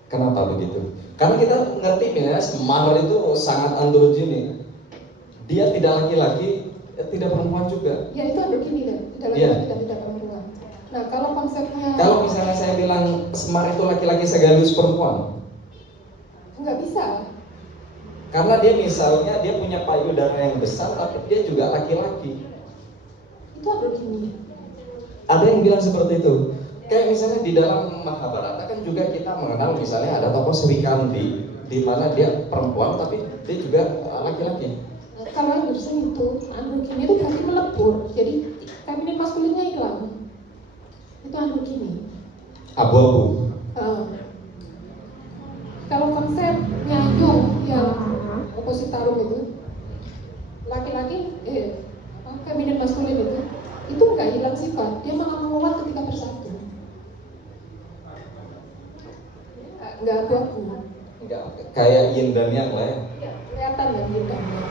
Kenapa begitu? Karena kita ngerti ya, Semar itu sangat androgini. Dia tidak laki-laki, tidak perempuan juga. Ya itu androgini kan, tidak laki-laki dan tidak perempuan. Nah kalau konsepnya, kalau misalnya saya bilang Semar itu laki-laki sekaligus perempuan, nggak bisa. Karena dia misalnya dia punya payudara yang besar, tapi dia juga laki-laki. Itu androgini. Ada yang bilang seperti itu. Kayak misalnya di dalam Mahabharata kan juga kita mengenal misalnya ada tokoh Sri Kandi, di mana dia perempuan tapi dia juga laki-laki. Kalau Anderson itu androgini itu berarti melebur, jadi feminin maskulinnya hilang. Itu androgini. Abu-abu. Kalau konsepnya Jung yang opositarum itu laki-laki, feminin maskulin itu nggak hilang sifat, dia malah menguat ketika bersatu. Nggak abu-abu. Nggak kayak yin dan yang lah ya. Ya, kelihatan ya yin dan yang.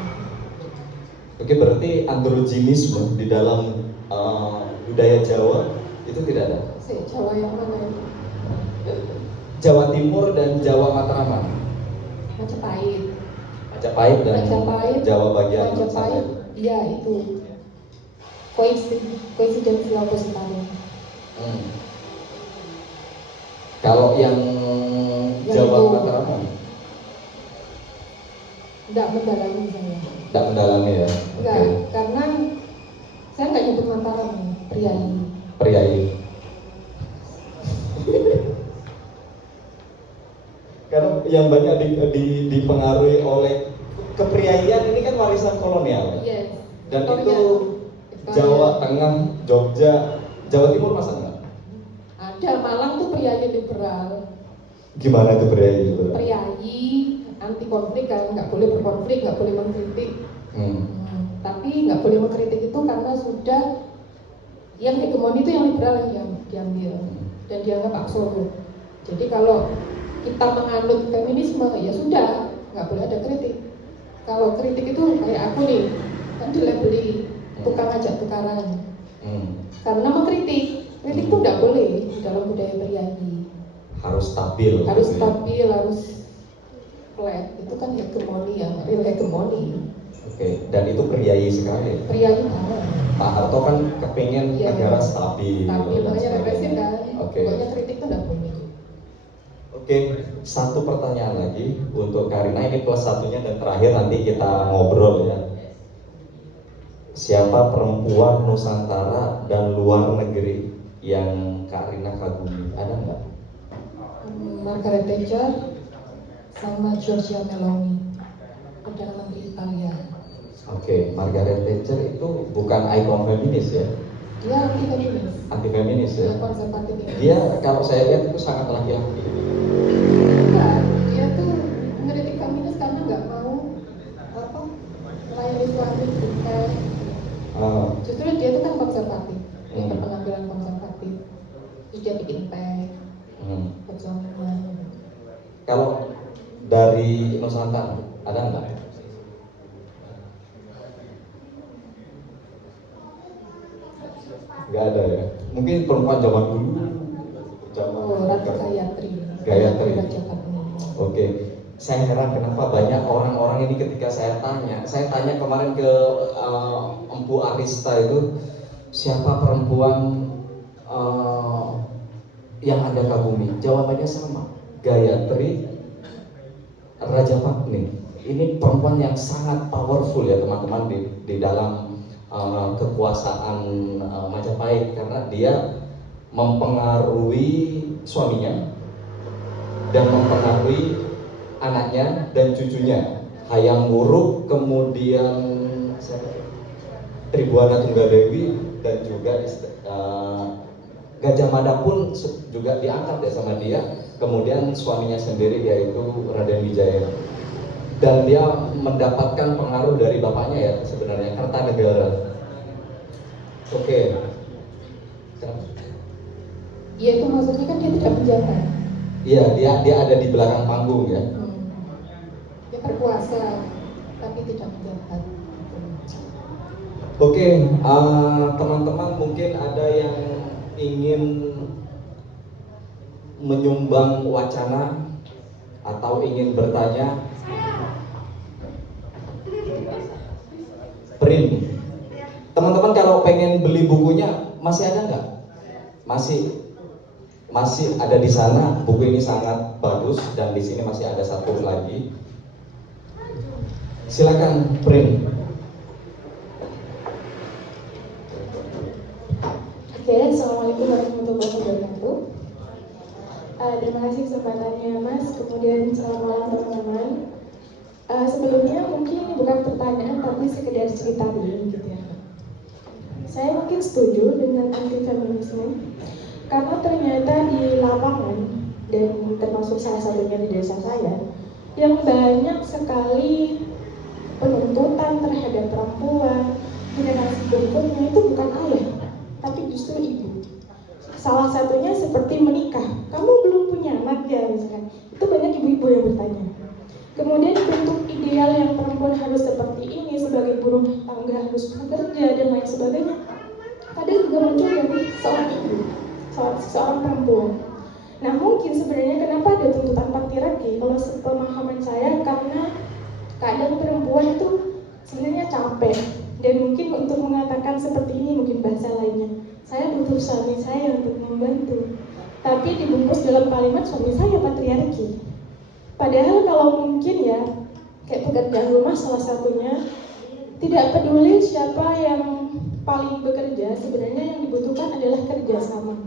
Oke, berarti androginisme di dalam budaya Jawa itu tidak ada. Jawa yang mana itu? Jawa Timur dan Jawa Matraman. Majapahit. Majapahit dan Majapahit, Jawa bagian Majapahit, iya itu koinsidensi opositarum. Kalau yang Jawa itu Matraman nggak mendalami saya. Nggak mendalami ya? Nggak, Okay. karena saya nggak nyebut Mataram, priayi. Priayi. Karena yang banyak dipengaruhi oleh kepriayian ini kan warisan kolonial. Yes. Dan itu Jawa Tengah, Jogja, Jawa Timur masa enggak? Ada, Malang tuh priayi liberal. Gimana itu priayi liberal? Priayi anti konflik kan, nggak boleh berkonflik, nggak boleh mengkritik. Tapi nggak boleh mengkritik itu karena sudah yang hegemoni itu yang liberal yang diambil dan dianggap absolut. Jadi kalau kita menganut feminisme ya sudah, nggak boleh ada kritik. Kalau kritik itu kayak aku nih, kan dilabeli tukang ajak tukaran. Karena mengkritik, kritik itu nggak boleh di dalam budaya priayi. Harus stabil. Harus stabil, harus flat. Itu kan hegemoni ya, real hegemoni. Oke, dan itu priayi sekali. Priayi banget. Pak Harto kan kepengen negara stabil. Stabil, makanya represif kan. Oke. Pokoknya kritik itu nggak boleh. Oke, satu pertanyaan lagi untuk Karina, ini plus satunya dan terakhir nanti kita ngobrol ya. Siapa perempuan Nusantara dan luar negeri yang Karina kagumi? Ada nggak? Margaret Thatcher sama Giorgia Meloni, Perdana Menteri Italia. Oke, Margaret Thatcher itu bukan ikon feminis ya? Dia anti feminis. Anti feminis ya? Dia konservatif. Dia kalau saya lihat itu sangat laki-laki. Enggak, dia tuh mengkritik feminis karena nggak mau melayani suami kita. Justru dia itu kan konservatif, dia berpenampilan konservatif. Terus dia bikin teh, buat suaminya. Kalau dari Nusantara ada nggak? Nggak ada ya. Mungkin perempuan zaman dulu. Ratu Gayatri. Gayatri. Rajapatni. Oke. saya heran kenapa banyak orang-orang ini ketika saya tanya kemarin ke Empu Arista itu, siapa perempuan yang Anda kagumi? Jawabannya sama, Gayatri Rajapakni. Ini perempuan yang sangat powerful ya teman-teman di dalam kekuasaan Majapahit, karena dia mempengaruhi suaminya dan mempengaruhi anaknya dan cucunya, Hayam Wuruk, kemudian Tribuana Tunggadewi, dan juga Gajah Mada pun juga diangkat ya sama dia. Kemudian suaminya sendiri yaitu Raden Wijaya, dan dia mendapatkan pengaruh dari bapaknya ya sebenarnya, Kertanegara. Oke. Ya itu maksudnya kan dia tidak menjabat. Iya, dia ada di belakang panggung ya. Dia berkuasa tapi tidak menjabat. Oke, teman-teman mungkin ada yang ingin menyumbang wacana atau ingin bertanya. Print. Teman-teman kalau pengen beli bukunya masih ada nggak? Masih ada di sana. Buku ini sangat bagus dan di sini masih ada satu lagi. Silakan print. Oke, assalamualaikum warahmatullahi wabarakatuh. Terima kasih kesempatannya Mas. Kemudian selamat malam teman-teman. Sebelumnya mungkin bukan pertanyaan tapi sekedar cerita dulu gitu ya. Saya mungkin setuju dengan anti feminisme karena ternyata di lapangan dan termasuk salah satunya di desa saya yang banyak sekali penuntutan terhadap perempuan, generasi berikutnya itu bukan ayah tapi justru ibu. Salah satunya seperti menikah, kamu belum punya anak ya misalkan. Itu banyak ibu-ibu yang bertanya. Kemudian bentuk ideal yang perempuan harus seperti ini, sebagai buruh tangga harus bekerja dan lain sebagainya, kadang juga muncul dari seorang ibu, seorang perempuan. Nah mungkin sebenarnya kenapa ada tuntutan patriarki? Kalau sepemahaman saya karena kadang perempuan itu sebenarnya capek dan mungkin untuk mengatakan seperti ini mungkin bahasa lainnya, saya butuh suami saya untuk membantu, tapi dibungkus dalam kalimat suami saya patriarki. Padahal kalau mungkin ya kayak pekerjaan rumah salah satunya, tidak peduli siapa yang paling bekerja, sebenarnya yang dibutuhkan adalah kerjasama.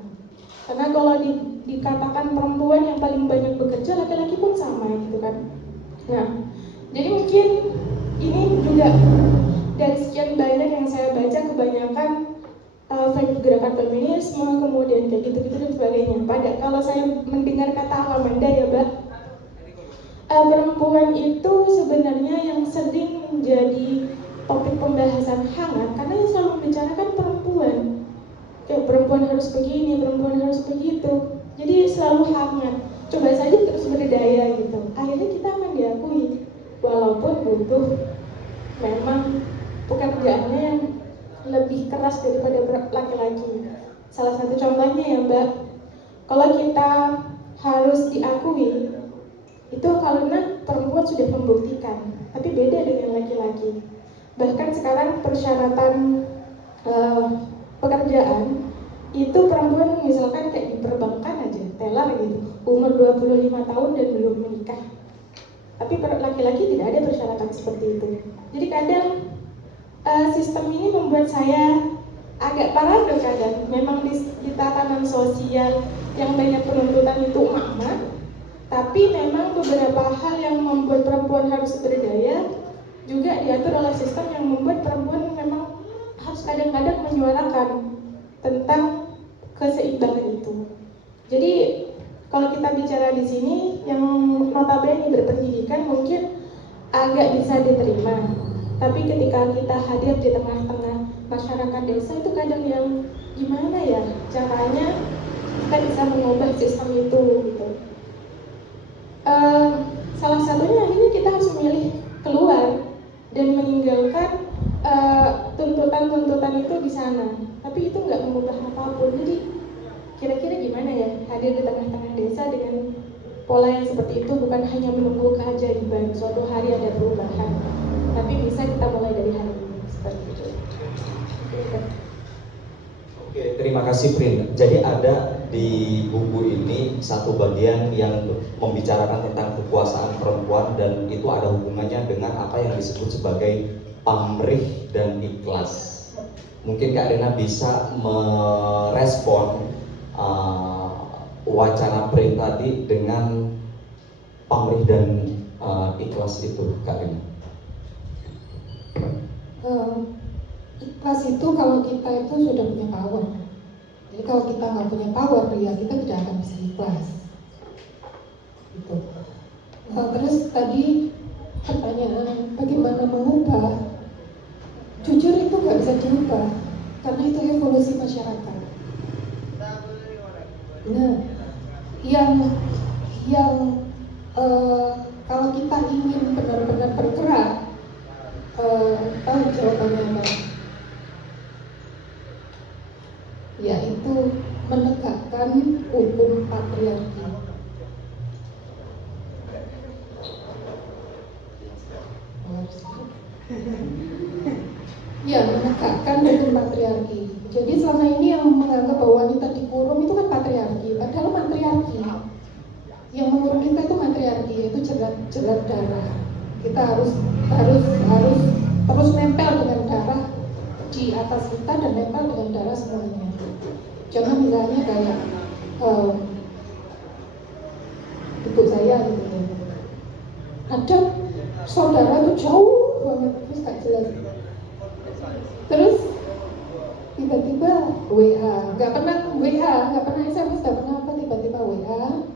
Karena kalau dikatakan perempuan yang paling banyak bekerja, laki-laki pun sama gitu kan. Nah, jadi mungkin ini juga dari sekian banyak yang saya baca, kebanyakan gerakan feminisme, kemudian kayak gitu-gitu dan sebagainya. Kalau saya mendengar kata Alamanda ya Mbak, perempuan itu sebenarnya yang sering menjadi topik pembahasan hangat karena yang selalu membicarakan perempuan. Kayak perempuan harus begini, perempuan harus begitu. Jadi selalu hangat. Coba saja terus berdaya gitu. Akhirnya kita akan diakui walaupun butuh memang pekerjaannya yang lebih keras daripada laki-laki. Salah satu contohnya ya Mbak, kalau kita harus diakui itu karena perempuan sudah membuktikan, tapi beda dengan laki-laki. Bahkan sekarang persyaratan pekerjaan itu perempuan misalkan kayak di perbankan aja, teller gitu, umur 25 tahun dan belum menikah. Tapi laki-laki tidak ada persyaratan seperti itu. Jadi kadang sistem ini membuat saya agak paranoid kadang. Memang di tatanan sosial yang banyak penuntutan itu emak-emak, tapi memang beberapa hal yang membuat perempuan harus berdaya juga diatur oleh sistem yang membuat perempuan memang harus kadang-kadang menyuarakan tentang keseimbangan itu. Jadi kalau kita bicara di sini yang notabene berpendidikan mungkin agak bisa diterima, tapi ketika kita hadir di tengah-tengah masyarakat desa itu kadang yang gimana ya caranya kita bisa mengubah sistem itu gitu. Salah satunya akhirnya kita harus memilih keluar dan meninggalkan tuntutan-tuntutan itu di sana. Tapi itu nggak mengubah apapun. Jadi kira-kira gimana ya hadir di tengah-tengah desa dengan pola yang seperti itu bukan hanya menunggu keajaiban suatu hari ada perubahan, tapi bisa kita mulai dari hari ini seperti itu. Oke, terima kasih Prin. Jadi ada di buku ini satu bagian yang membicarakan tentang kekuasaan perempuan dan itu ada hubungannya dengan apa yang disebut sebagai pamrih dan ikhlas. Mungkin Kak Rina bisa merespon wacana Prin tadi dengan pamrih dan ikhlas itu, Kak Rina. Ikhlas itu kalau kita itu sudah punya power. Jadi kalau kita nggak punya power, ya kita tidak akan bisa ikhlas. Gitu. Terus tadi pertanyaan bagaimana mengubah? Jujur itu nggak bisa diubah karena itu evolusi masyarakat. Nah, yang kalau kita ingin benar-benar bergerak, tahu jawabannya apa? Yaitu menegakkan hukum patriarki. Ya, menegakkan hukum patriarki. Jadi selama ini yang menganggap bahwa wanita dikurung itu kan patriarki, padahal matriarki. Yang mengurung kita itu matriarki, yaitu jerat darah. Kita harus terus nempel dengan darah di atas kita dan nempel dengan darah semuanya. Contoh misalnya kayak ibu saya gitu ya. Ada saudara tuh jauh banget, terus gak jelas. Terus tiba-tiba WA, nggak pernah SMS, nggak pernah apa, tiba-tiba WA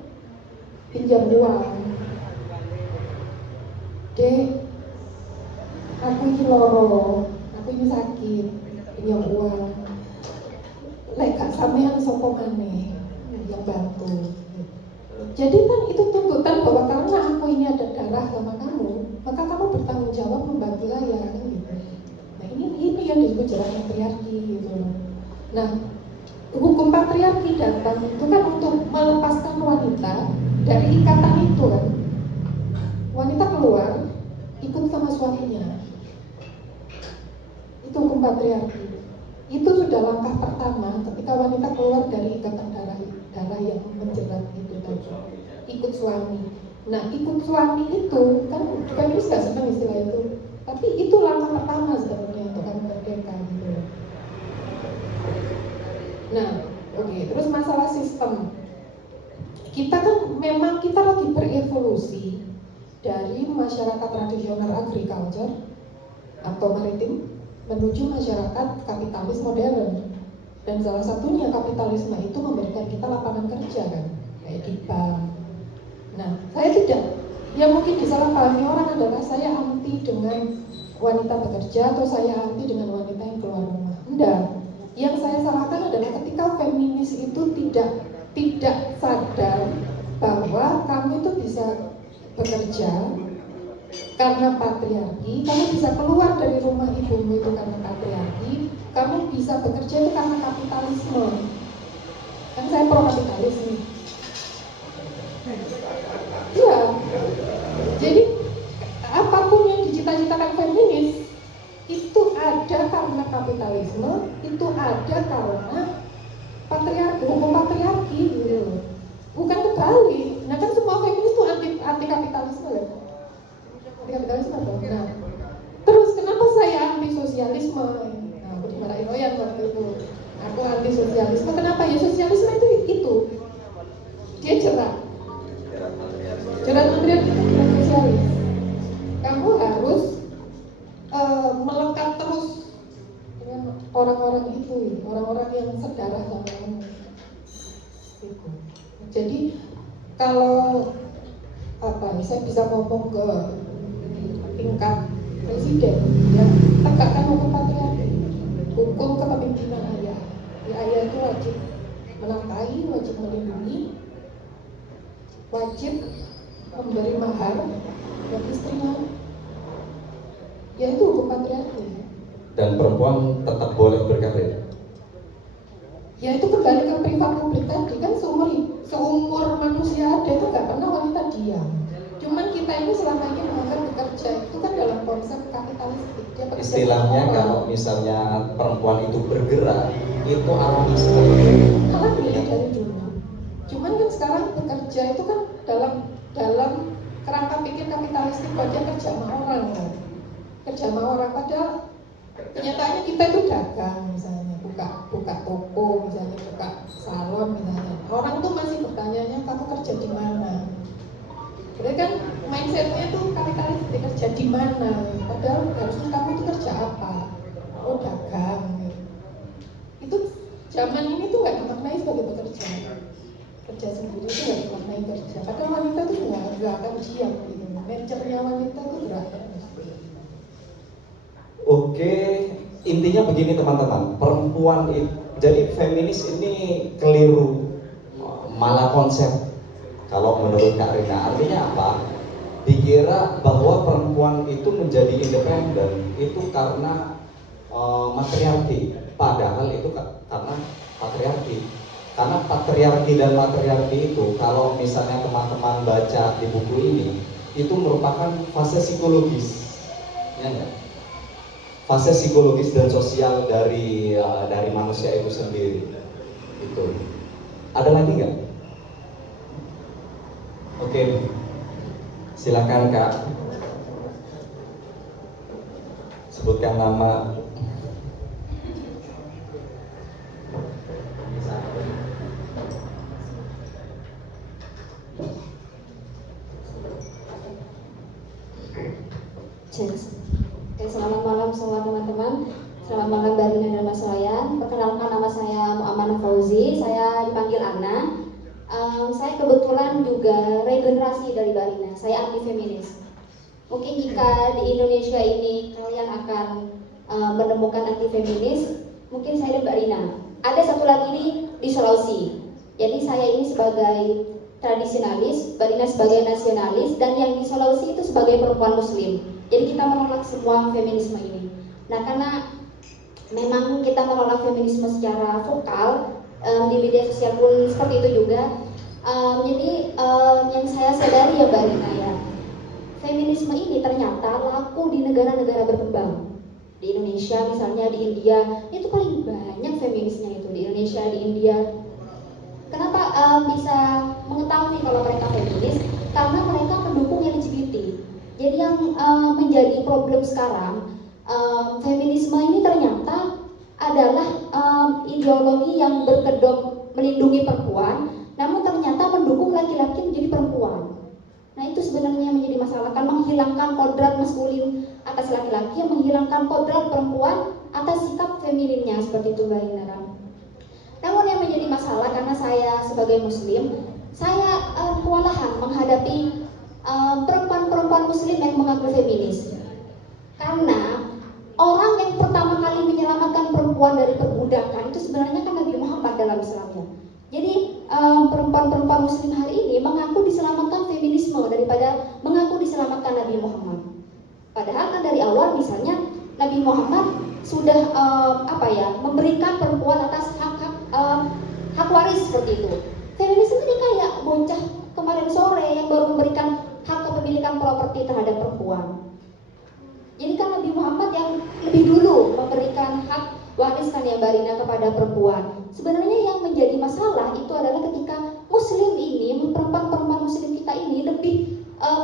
pinjam uang. Dek, aku ini loro, aku ini sakit, pinjam uang. Lek gak sampean sapa maneh yang bantu. Jadi kan itu tuntutan bahwa karena aku ini ada darah sama kamu, maka kamu bertanggung jawab membantu saya kan gitu. Nah ini yang disebut jerat patriarki gitu. Nah hukum patriarki datang itu kan untuk melepaskan wanita dari ikatan itu kan. Wanita keluar ikut sama suaminya. Itu hukum patriarki. Itu sudah langkah pertama ketika wanita keluar dari ikatan darah yang menjerat itu tadi. Ikut suami. Nah, ikut suami itu kan feminis gak senang istilah itu. Tapi itu langkah pertama sebenarnya untuk kamu merdeka gitu. Nah, oke. Terus masalah sistem. Kita kan memang kita lagi berevolusi dari masyarakat tradisional agriculture atau maritim menuju masyarakat kapitalis modern. Dan salah satunya kapitalisme itu memberikan kita lapangan kerja kan, kayak di bank. Nah, saya tidak, yang mungkin disalahpahami orang adalah saya anti dengan wanita bekerja atau saya anti dengan wanita yang keluar rumah. Enggak. Yang saya salahkan adalah ketika feminis itu tidak sadar bahwa kamu itu bisa bekerja karena patriarki, kamu bisa keluar dari rumah ibumu itu karena patriarki, kamu bisa bekerja itu karena kapitalisme. Kan saya pro kapitalisme. Iya. Jadi apapun yang dicita-citakan feminis itu ada karena kapitalisme, itu ada karena patriarki, hukum patriarki gitu. Bukan kebalik. Nah kan semua feminis itu anti kapitalisme kan? Kapitalisme dong. Nah, terus kenapa saya anti sosialisme? Nah, aku dimarahin Oyan waktu itu. Aku anti sosialisme. Kenapa ya? Sosialisme itu dia jerat patriarki itu jerat sosialis. Kamu harus melekat terus dengan orang-orang itu, orang-orang yang sedarah sama kamu. Gitu. Jadi kalau saya bisa ngomong ke tingkat presiden, ya tegakkan hukum patriarki, hukum kepemimpinan ayah. Ya, ayah itu wajib menafkahi, wajib melindungi, wajib memberi mahar buat istrinya. Ya itu hukum patriarki. Dan perempuan tetap boleh berkarir. Ya itu kembali ke privat publik tadi kan, seumur manusia ada itu nggak pernah wanita diam. Cuman kita ini selama ini menganggap bekerja itu kan dalam konsep kapitalistik. Dia bekerja Istilahnya sama orang. kalau misalnya perempuan itu bergerak, itu alami Alami dari dulu. Cuman kan sekarang bekerja itu kan dalam kerangka pikir kapitalistik bahwa dia kerja sama orang kan. Kerja sama orang, padahal kenyataannya kita itu dagang misalnya, buka toko misalnya, buka salon misalnya. Orang tuh masih bertanya-nya kamu kerja di mana? Berarti kan mindsetnya tuh kapitalistik, kerja di mana? Padahal harusnya kamu tuh kerja apa? Oh dagang. Itu zaman ini tuh nggak dimaknai sebagai bekerja. Kerja sendiri itu nggak dimaknai kerja. Padahal wanita tuh nggak akan diam gitu. Nature-nya wanita tuh berat. Oke, intinya begini teman-teman, perempuan itu, jadi feminis ini keliru, malah konsep. Kalau menurut Kak Rina, artinya apa? Dikira bahwa perempuan itu menjadi independen itu karena matriarki, padahal itu karena patriarki. Karena patriarki dan matriarki itu, kalau misalnya teman-teman baca di buku ini, itu merupakan fase psikologis, ya enggak? Fase psikologis dan sosial dari manusia itu sendiri. Itu. Ada lagi nggak? Oke, silakan Kak. Sebutkan nama. Oke, selamat malam semua teman-teman. Selamat malam Mbak Rina dan Mas Wayan. Perkenalkan, nama saya Mu'amanah Fauzi. Saya dipanggil Ana. Saya kebetulan juga regenerasi dari Mbak Rina. Saya anti feminis. Mungkin jika di Indonesia ini kalian akan menemukan anti feminis, mungkin saya dan Mbak Rina. Ada satu lagi nih di Sulawesi. Jadi saya ini sebagai tradisionalis, Mbak Rina sebagai nasionalis, dan yang di Sulawesi itu sebagai perempuan muslim. Jadi kita menolak semua feminisme ini. Nah, karena memang kita menolak feminisme secara vokal, di media sosial pun seperti itu juga. Jadi yang saya sadari ya Mbak Rina ya, feminisme ini ternyata laku di negara-negara berkembang. Di Indonesia misalnya, di India itu paling banyak feminisnya itu, di Indonesia, di India. Kenapa bisa mengetahui kalau mereka feminis? Karena mereka mendukung LGBT. Jadi yang menjadi problem sekarang, feminisme ini ternyata adalah ideologi yang berkedok melindungi perempuan, namun ternyata mendukung laki-laki menjadi perempuan. Nah, itu sebenarnya menjadi masalah, kan menghilangkan kodrat maskulin atas laki-laki, yang menghilangkan kodrat perempuan atas sikap femininnya, seperti itu Mbak Rina kan. Namun yang menjadi masalah, karena saya sebagai muslim, saya kewalahan menghadapi perempuan-perempuan muslim yang mengaku feminis. Karena orang yang pertama kali menyelamatkan perempuan dari perbudakan itu sebenarnya kan Nabi Muhammad dalam Islamnya. Jadi perempuan-perempuan muslim hari ini mengaku diselamatkan feminisme daripada mengaku diselamatkan Nabi Muhammad. Padahal kan dari awal misalnya Nabi Muhammad sudah memberikan perempuan atas hak waris seperti itu. Feminisme ini kayak bocah kemarin sore yang baru memberikan hak kepemilikan properti terhadap perempuan. Jadi kan Nabi Muhammad yang lebih dulu memberikan hak wariskan ya Mbak Rina kepada perempuan. Sebenarnya yang menjadi masalah itu adalah ketika muslim ini, perempuan-perempuan muslim kita ini lebih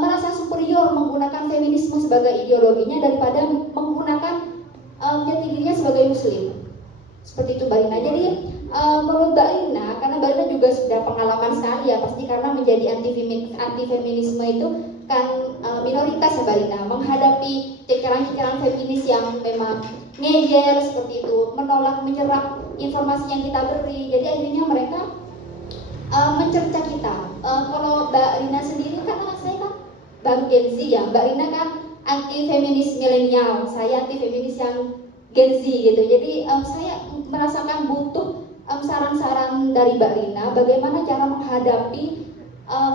merasa superior menggunakan feminisme sebagai ideologinya daripada menggunakan jati dirinya sebagai muslim. Seperti itu Mbak Rina. Jadi menurut Mbak Rina, karena Mbak Rina juga sudah pengalaman sekali ya, pasti karena menjadi anti feminisme itu kan minoritas ya Mbak Rina, menghadapi ceceran-ceceran feminis yang memang ngeyel seperti itu, menolak, menyerap informasi yang kita beri. Jadi akhirnya mereka mencerca kita. Kalau Mbak Rina sendiri kan, saya kan baru Gen Z ya, Mbak Rina kan anti feminis milenial, saya anti feminis yang Gen Z gitu. Jadi saya merasakan butuh saran-saran dari Mbak Rina bagaimana cara menghadapi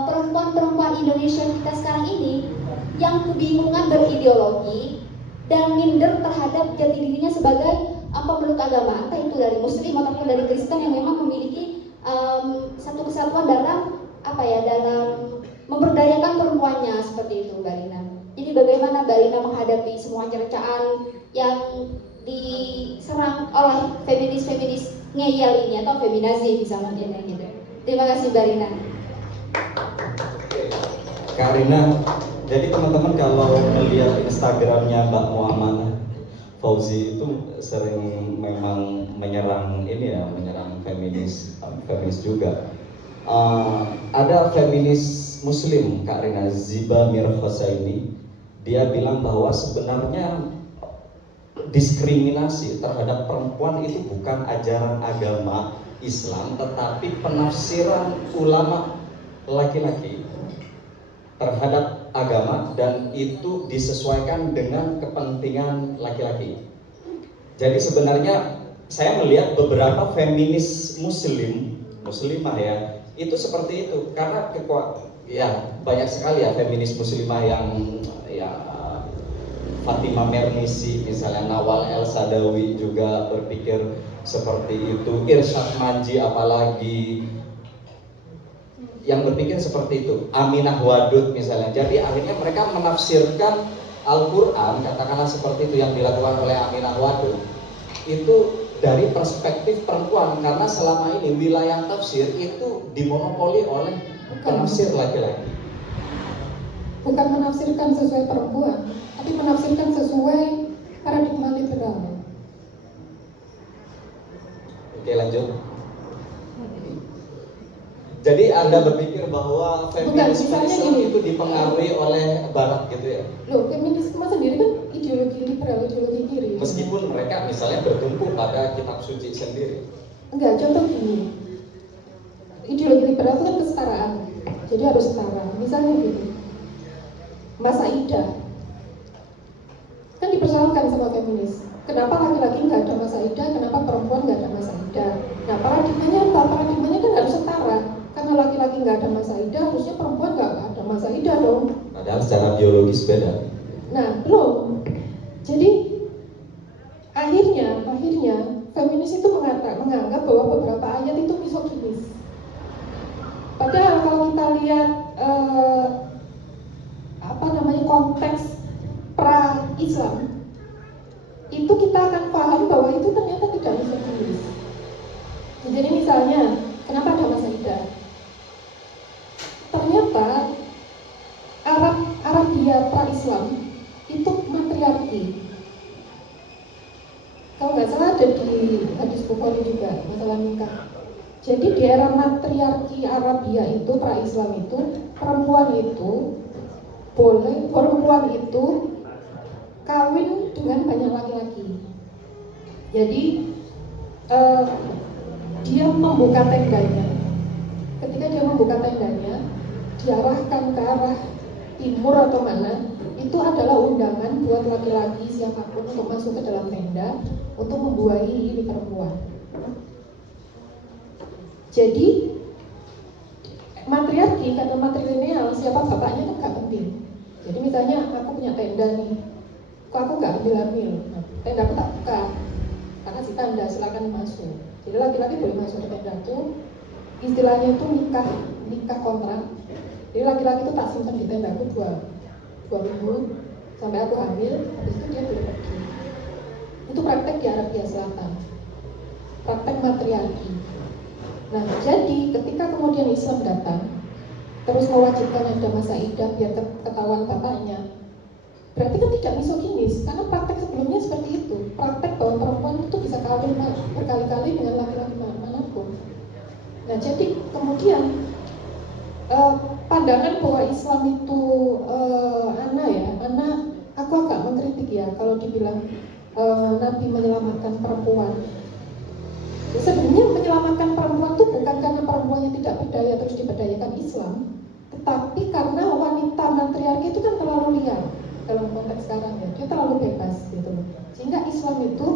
perempuan-perempuan Indonesia kita sekarang ini yang kebingungan berideologi dan minder terhadap jati dirinya sebagai pemeluk agama, entah itu dari Muslim ataupun dari Kristen yang memang memiliki satu kesatuan dalam dalam memberdayakan perempuannya seperti itu, Mbak Rina. Jadi bagaimana Mbak Rina menghadapi semua cercaan yang diserang oleh feminis ngeyel ini atau feminazi misalnya gitu. Terima kasih Mbak Rina. Kak Rina, jadi teman-teman kalau melihat Instagramnya Mbak Muammanah Fauzi itu sering memang menyerang feminis juga. Ada feminis Muslim Kak Rina, Ziba Mir Hosaini, dia bilang bahwa sebenarnya diskriminasi terhadap perempuan itu bukan ajaran agama Islam, tetapi penafsiran ulama laki-laki terhadap agama, dan itu disesuaikan dengan kepentingan laki-laki. Jadi sebenarnya saya melihat beberapa feminis muslimah ya, itu seperti itu, karena banyak sekali ya feminis muslimah yang Fatimah Mernisi misalnya, Nawal El Sadawi juga berpikir seperti itu, Irsyad Manji apalagi yang berpikir seperti itu, Aminah Wadud misalnya. Jadi akhirnya mereka menafsirkan Al-Quran, katakanlah seperti itu yang dilakukan oleh Aminah Wadud, itu dari perspektif perempuan, karena selama ini wilayah tafsir itu dimonopoli oleh penafsir laki-laki. Bukan menafsirkan sesuai perempuan, tapi menafsirkan sesuai paradigma liberal. Oke, lanjut. Jadi Anda berpikir bahwa feminisme itu dipengaruhi oleh Barat gitu ya? Loh, feminisme sendiri kan ideologi liberal, ideologi kiri. Meskipun mereka misalnya bertumpu pada kitab suci sendiri. Enggak, contoh gini, ideologi liberal itu kan kesetaraan, jadi harus setara. Misalnya gini, Mas Aida kan dipersoalkan sama feminis. Kenapa laki-laki nggak ada Mas Aida, kenapa perempuan nggak ada Mas Aida? Nah, paradigmanya apa? Paradigmanya kan harus setara. Karena laki-laki nggak ada Mas Aida, harusnya perempuan nggak ada Mas Aida dong. Padahal secara biologis beda. Nah, belum. Jadi akhirnya feminis itu menganggap bahwa beberapa ayat itu misoginis. Padahal kalau kita lihat konteks pra-Islam, itu kita akan paham bahwa itu ternyata tidak misoginis. Jadi misalnya, kenapa ada Mas Aida? Ternyata Arabia pra-Islam itu matriarki. Kalau nggak salah ada di hadis Bukhari juga masalah nikah. Jadi di era matriarki Arabia itu pra-Islam itu perempuan itu kawin dengan banyak laki-laki. Jadi dia membuka tendanya. Ketika dia membuka tendanya, diarahkan ke arah timur atau mana, itu adalah undangan buat laki-laki siapapun untuk masuk ke dalam tenda untuk membuahi ini perempuan. Jadi matriarki, kata matrilineal, siapa bapaknya kan gak penting. Jadi misalnya aku punya tenda nih, kok aku gak ambil, tenda aku tak buka, karena si tanda silakan masuk. Jadi laki-laki boleh masuk ke tenda itu, istilahnya itu nikah kontrak. Jadi laki-laki itu tak simpan di tenda aku 2 minggu sampai aku hamil, habis itu dia boleh pergi. Itu praktek di Arabia Selatan, praktek matriarki. Nah, jadi ketika kemudian Islam datang, terus mewajibkan ada Mas Aida biar ketahuan bapaknya, berarti kan tidak misoginis, karena praktek sebelumnya seperti itu. Praktek bahwa perempuan itu bisa kawin berkali-kali dengan laki-laki manapun. Nah, jadi kemudian pandangan bahwa Islam itu aku agak mengkritik ya kalau dibilang Nabi menyelamatkan perempuan. Sebenarnya menyelamatkan perempuan itu bukan karena perempuannya tidak berdaya terus diberdayakan Islam, tetapi karena wanita matriarki itu kan terlalu liar dalam konteks sekarang ya, dia terlalu bebas gitu loh. Sehingga Islam itu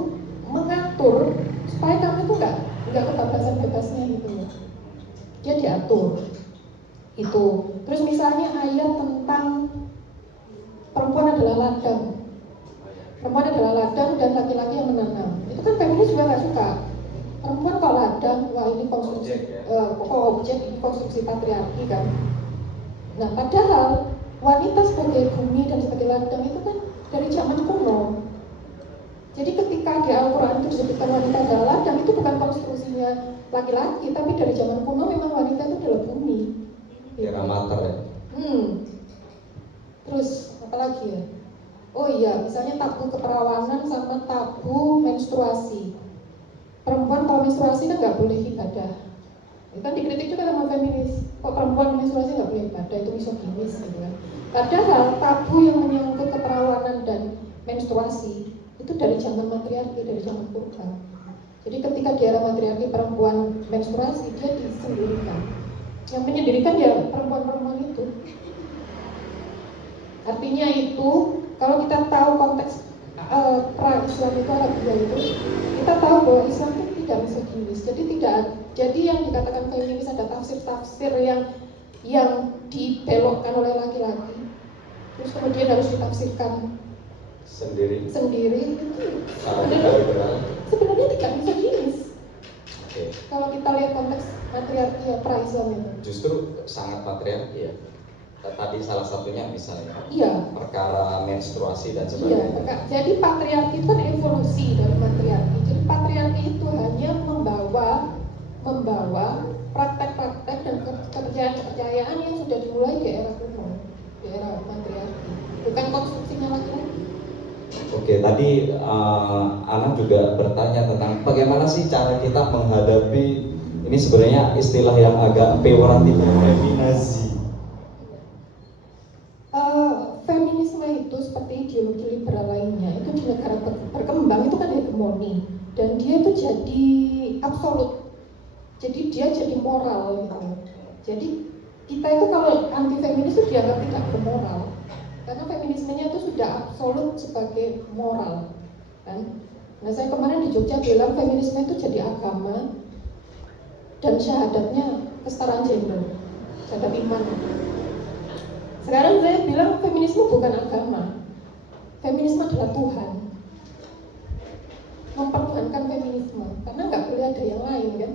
mengatur supaya kamu itu nggak kebablasan bebasnya gitu loh. Dia diatur itu. Terus misalnya ayat tentang perempuan adalah ladang dan laki-laki yang menanam. Itu itu kan feminis juga nggak suka. Perempuan kalau ladang, wah ini konstruksi objek, ini konstruksi patriarki kan. Nah padahal wanita sebagai bumi dan sebagai ladang itu kan dari zaman kuno. Jadi ketika di Al-Quran itu disebutkan wanita adalah ladang, itu bukan konstruksinya laki-laki, tapi dari zaman kuno memang wanita itu adalah bumi. Era mater ya. Terus apa lagi ya? Oh iya, misalnya tabu keperawanan sama tabu menstruasi. Perempuan kalau menstruasi kan nggak boleh ibadah. Itu kan dikritik juga sama feminis. Kok perempuan menstruasi nggak boleh ibadah, itu misoginis gitu kan. Padahal tabu yang menyangkut keperawanan dan menstruasi itu dari zaman matriarki, dari zaman purba. Jadi ketika di era matriarki perempuan menstruasi, dia disendirikan. Yang menyendirikan ya perempuan-perempuan itu. Artinya itu, kalau kita tahu konteks pra-Islam itu, Arabia itu, kita tahu bahwa Islam itu tidak misoginis. Jadi yang dikatakan feminis ada tafsir-tafsir yang dibelokkan oleh laki-laki, terus kemudian harus ditafsirkan sendiri itu sebenarnya tidak misoginis. Kalau kita lihat konteks matriarki ya pra-Islam itu justru sangat patriarki ya. Tadi salah satunya misalnya perkara menstruasi dan sebagainya. Iya, jadi patriarki itu kan evolusi dari matriarki. Jadi patriarki itu hanya membawa praktek-praktek dan kepercayaan yang sudah dimulai di era kuno, di era matriarki. Bukan konstruksinya laki-laki. Oke, tadi Ana juga bertanya tentang bagaimana sih cara kita menghadapi ini, sebenarnya istilah yang agak peyoratif, feminazi. Feminisme itu seperti ideologi liberal lainnya, itu di negara berkembang itu kan hegemoni, dan dia itu jadi absolut, jadi dia jadi moral gitu. Jadi kita itu kalau anti feminis itu dianggap tidak bermoral, karena feminismenya itu sudah absolut sebagai moral kan. Nah saya kemarin di Jogja bilang feminisme itu jadi agama dan syahadatnya kesetaraan gender, syahadat iman. Sekarang saya bilang feminisme bukan agama, feminisme adalah Tuhan. Mempertuhankan feminisme, karena nggak boleh ada yang lain kan.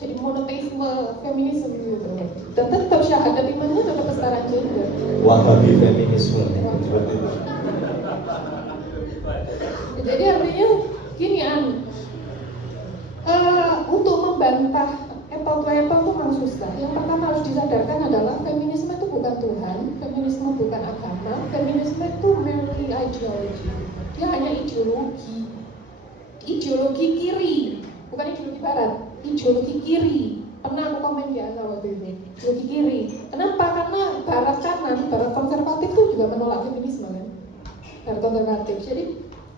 Jadi monoteisme feminisme gitu. Dan tetap syahadat imannya tetap kesetaraan gender. Wahabi feminisme seperti itu. Jadi artinya gini untuk membantah apple to apple itu memang susah. Yang pertama harus disadarkan adalah feminisme itu bukan Tuhan, feminisme bukan agama, feminisme itu merely ideology. Dia hanya ideologi, ideologi kiri, bukan ideologi barat, ideologi kiri. Pernah aku komen di Ana waktu ini, ideologi kiri. Kenapa? Karena barat kanan, barat konservatif itu juga menolak feminisme kan, barat konservatif. Jadi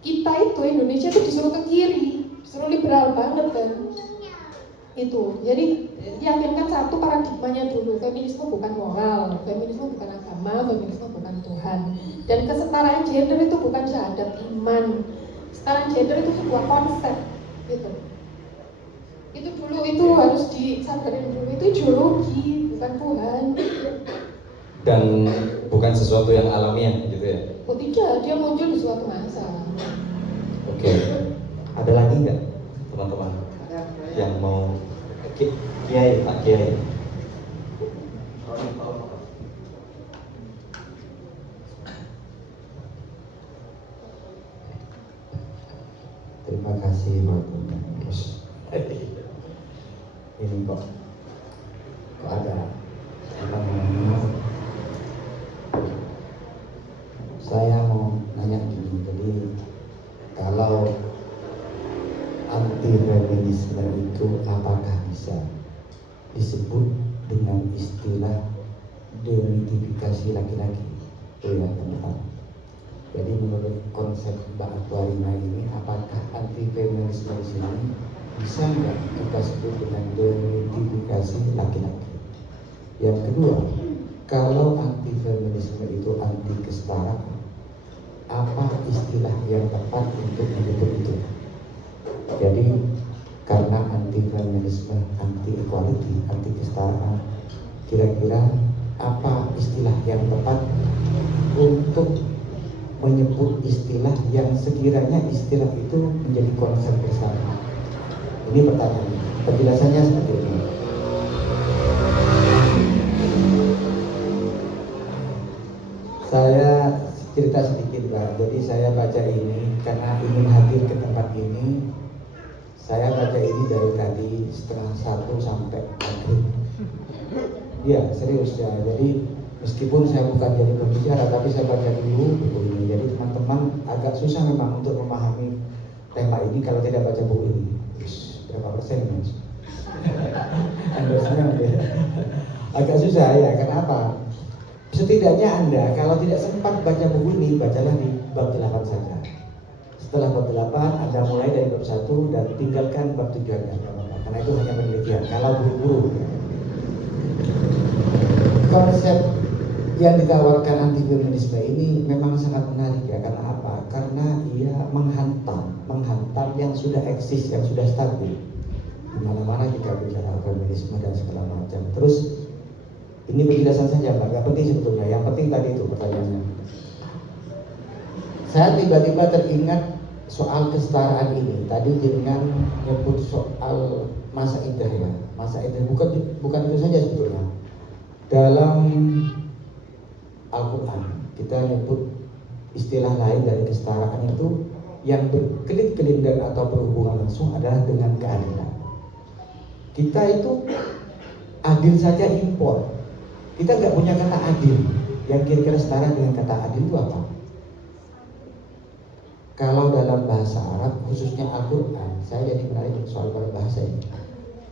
kita itu Indonesia itu disuruh ke kiri, disuruh liberal banget kan. Itu, jadi yakinkan satu paradigmanya dulu, feminisme bukan moral, feminisme bukan agama, feminisme bukan Tuhan. Dan kesetaraan gender itu bukan syahadat iman, kesetaraan gender itu sebuah konsep gitu. Itu dulu, itu harus disadarin dulu, itu ideologi, bukan Tuhan. Dan bukan sesuatu yang alamiah gitu ya? Oh tidak, dia muncul di suatu masa. Oke, ada lagi nggak teman-teman yang mau Kiai, Pak Kiai? Terima kasih Pak Bos. Ini kok ada apa namanya? Saya mau nanya gini, jadi kalau anti feminisme itu apakah bisa disebut dengan istilah demitifikasi laki-laki? Oh ya teman-teman. Jadi menurut konsep Mbak Akwarina ini, apakah anti feminisme di sini bisa nggak kita sebut dengan demitifikasi laki-laki? Yang kedua, kalau anti feminisme itu anti kesetaraan, apa istilah yang tepat untuk menyebut itu? Jadi karena anti feminisme, anti equality, anti kesetaraan, kira-kira apa istilah yang tepat untuk menyebut istilah yang sekiranya istilah itu menjadi konsep bersama? Ini pertanyaannya. Penjelasannya seperti ini. Saya cerita sedikit, Pak. Jadi saya baca ini karena ingin hadir ke tempat ini. Saya baca ini dari tadi 12:30 sampai maghrib. Iya, serius ya. Jadi meskipun saya bukan jadi pembicara, tapi saya baca dulu buku ini. Jadi teman-teman agak susah memang untuk memahami tema ini kalau tidak baca buku ini. Berapa persen, Mas? Anda senang ya? Agak susah ya. Kenapa? Setidaknya Anda kalau tidak sempat baca buku ini, bacalah di bab 8 saja. Setelah bab 8, Anda mulai dari bab 1 dan tinggalkan bab 7 aja. Karena itu hanya penelitian. Kalau buru-buru, konsep yang ditawarkan anti feminisme ini memang sangat menarik ya. Karena apa? Karena ia menghantam yang sudah eksis, yang sudah stabil. Di mana-mana kita bicara feminisme dan segala macam. Terus ini penjelasan saja, Pak, gak penting sebetulnya. Yang penting tadi itu pertanyaannya. Saya tiba-tiba teringat soal kesetaraan ini. Tadi dengan nyebut soal masa idah ya. Masa idah bukan itu saja sebetulnya. Dalam Al-Quran kita nyebut istilah lain dari kesetaraan itu yang berkelit-kelit dan atau berhubungan langsung adalah dengan keadilan. Kita itu adil saja impor. Kita nggak punya kata adil. Yang kira-kira setara dengan kata adil itu apa? Kalau dalam bahasa Arab, khususnya Al-Quran, saya jadi menarik soal bahasa ini.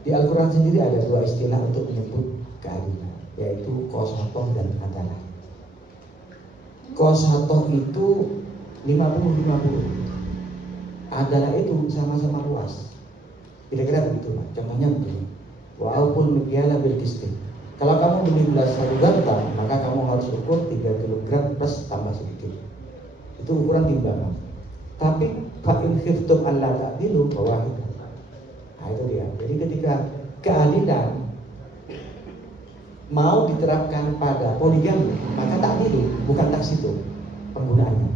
Di Al-Quran sendiri ada dua istilah untuk menyebut keadilan, yaitu qasatoh dan adalah. Qasatoh itu 50-50. Adalah itu sama-sama luas. Kira-kira begitu, Pak. Contohnya begini. Walaupun mikyala bil qisti. Kalau kamu beli beras 1 gantang, maka kamu harus ukur 3 kg plus tambah sedikit. Itu ukuran timbangan. Tapi fa'in khiftum alla ta'dilu fawahidah. Nah itu dia. Jadi ketika keadilan mau diterapkan pada poligami, maka ta'dilu, bukan taksitu penggunaannya.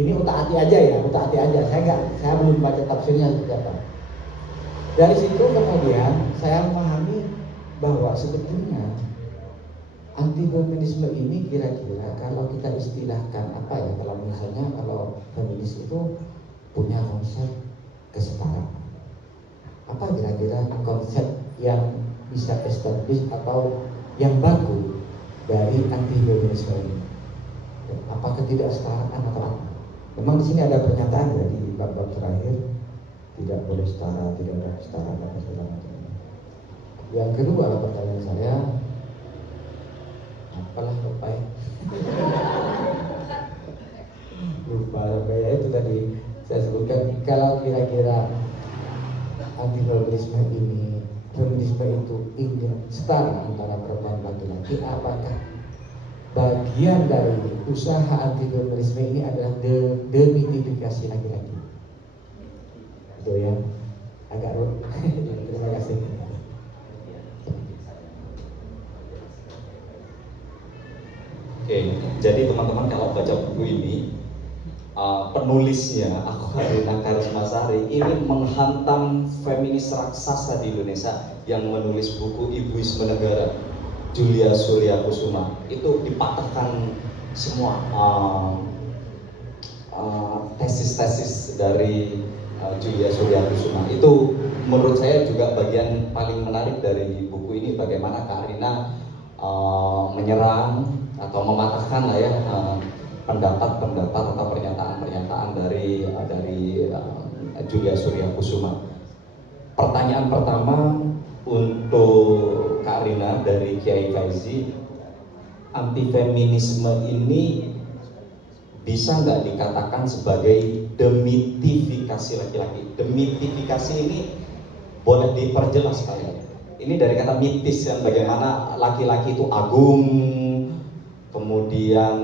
Ini utak-atik aja ya, utak-atik aja. Saya belum baca tafsirnya seperti apa. Dari situ kemudian saya memahami bahwa sebetulnya anti feminisme ini kira-kira kalau kita istilahkan apa ya, kalau misalnya kalau feminis itu punya konsep kesetaraan, apa kira-kira konsep yang bisa establish atau yang baku dari anti feminisme ini? Apa ketidaksetaraan atau apa? Memang di sini ada pernyataan dari bab-bab terakhir, tidak boleh setara, tidak ada kesetaraan apa segala macam. Yang kedua pertanyaan saya, apalah lupa ya? Lupa ya, itu tadi saya sebutkan. Kalau kira-kira anti feminisme ini, feminisme itu ingin setara antara perempuan dan laki-laki, apakah bagian dari usaha anti feminisme ini adalah demitifikasi laki-laki? Itu ya, agak terima kasih. Oke, jadi teman-teman kalau baca buku ini, penulisnya Akharina Karismasari ini menghantam feminis raksasa di Indonesia yang menulis buku Ibuisme Negara, Julia Surya Kusuma. Itu dipatahkan semua tesis-tesis dari Julia Surya Kusuma. Itu menurut saya juga bagian paling menarik dari buku ini, bagaimana Karina menyerang atau mematahkan lah ya pendapat-pendapat atau pernyataan-pernyataan dari Julia Surya Kusuma. Pertanyaan pertama untuk Kak Rina dari Kiai Faizi, anti feminisme ini bisa nggak dikatakan sebagai demitifikasi laki-laki? Demitifikasi ini boleh diperjelas kalian. Ini dari kata mitis yang bagaimana laki-laki itu agung, kemudian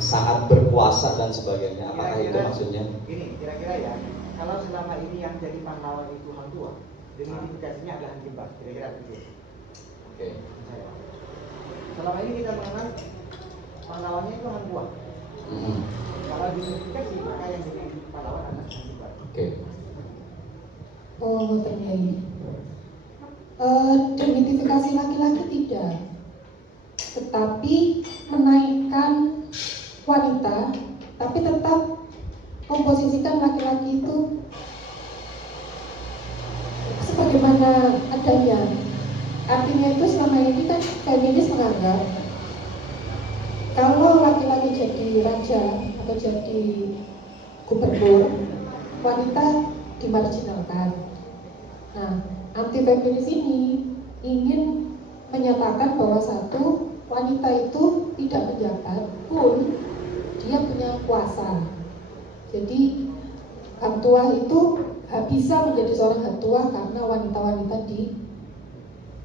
sangat berkuasa dan sebagainya. Apakah itu maksudnya? Gini, kira-kira ya, kalau selama ini yang jadi pahlawan itu hang tua, identifikasinya adalah kembar, kira-kira begitu. Oke. Selama ini kita mengenal pahlawannya itu hang tua. Kalau diidentifikasi maka yang jadi pahlawan adalah hang tua. Oke. Oh, ternyata. Identifikasi laki-laki tidak, tetapi menaikkan wanita, tapi tetap komposisikan laki-laki itu sebagaimana adanya. Artinya itu selama ini kan feminis menganggap kalau laki-laki jadi raja atau jadi gubernur, wanita dimarginalkan. Nah, anti feminis ini ingin menyatakan bahwa satu, wanita itu tidak menjabat pun dia punya kuasa. Jadi hang tuah itu bisa menjadi seorang hang tuah karena wanita-wanita di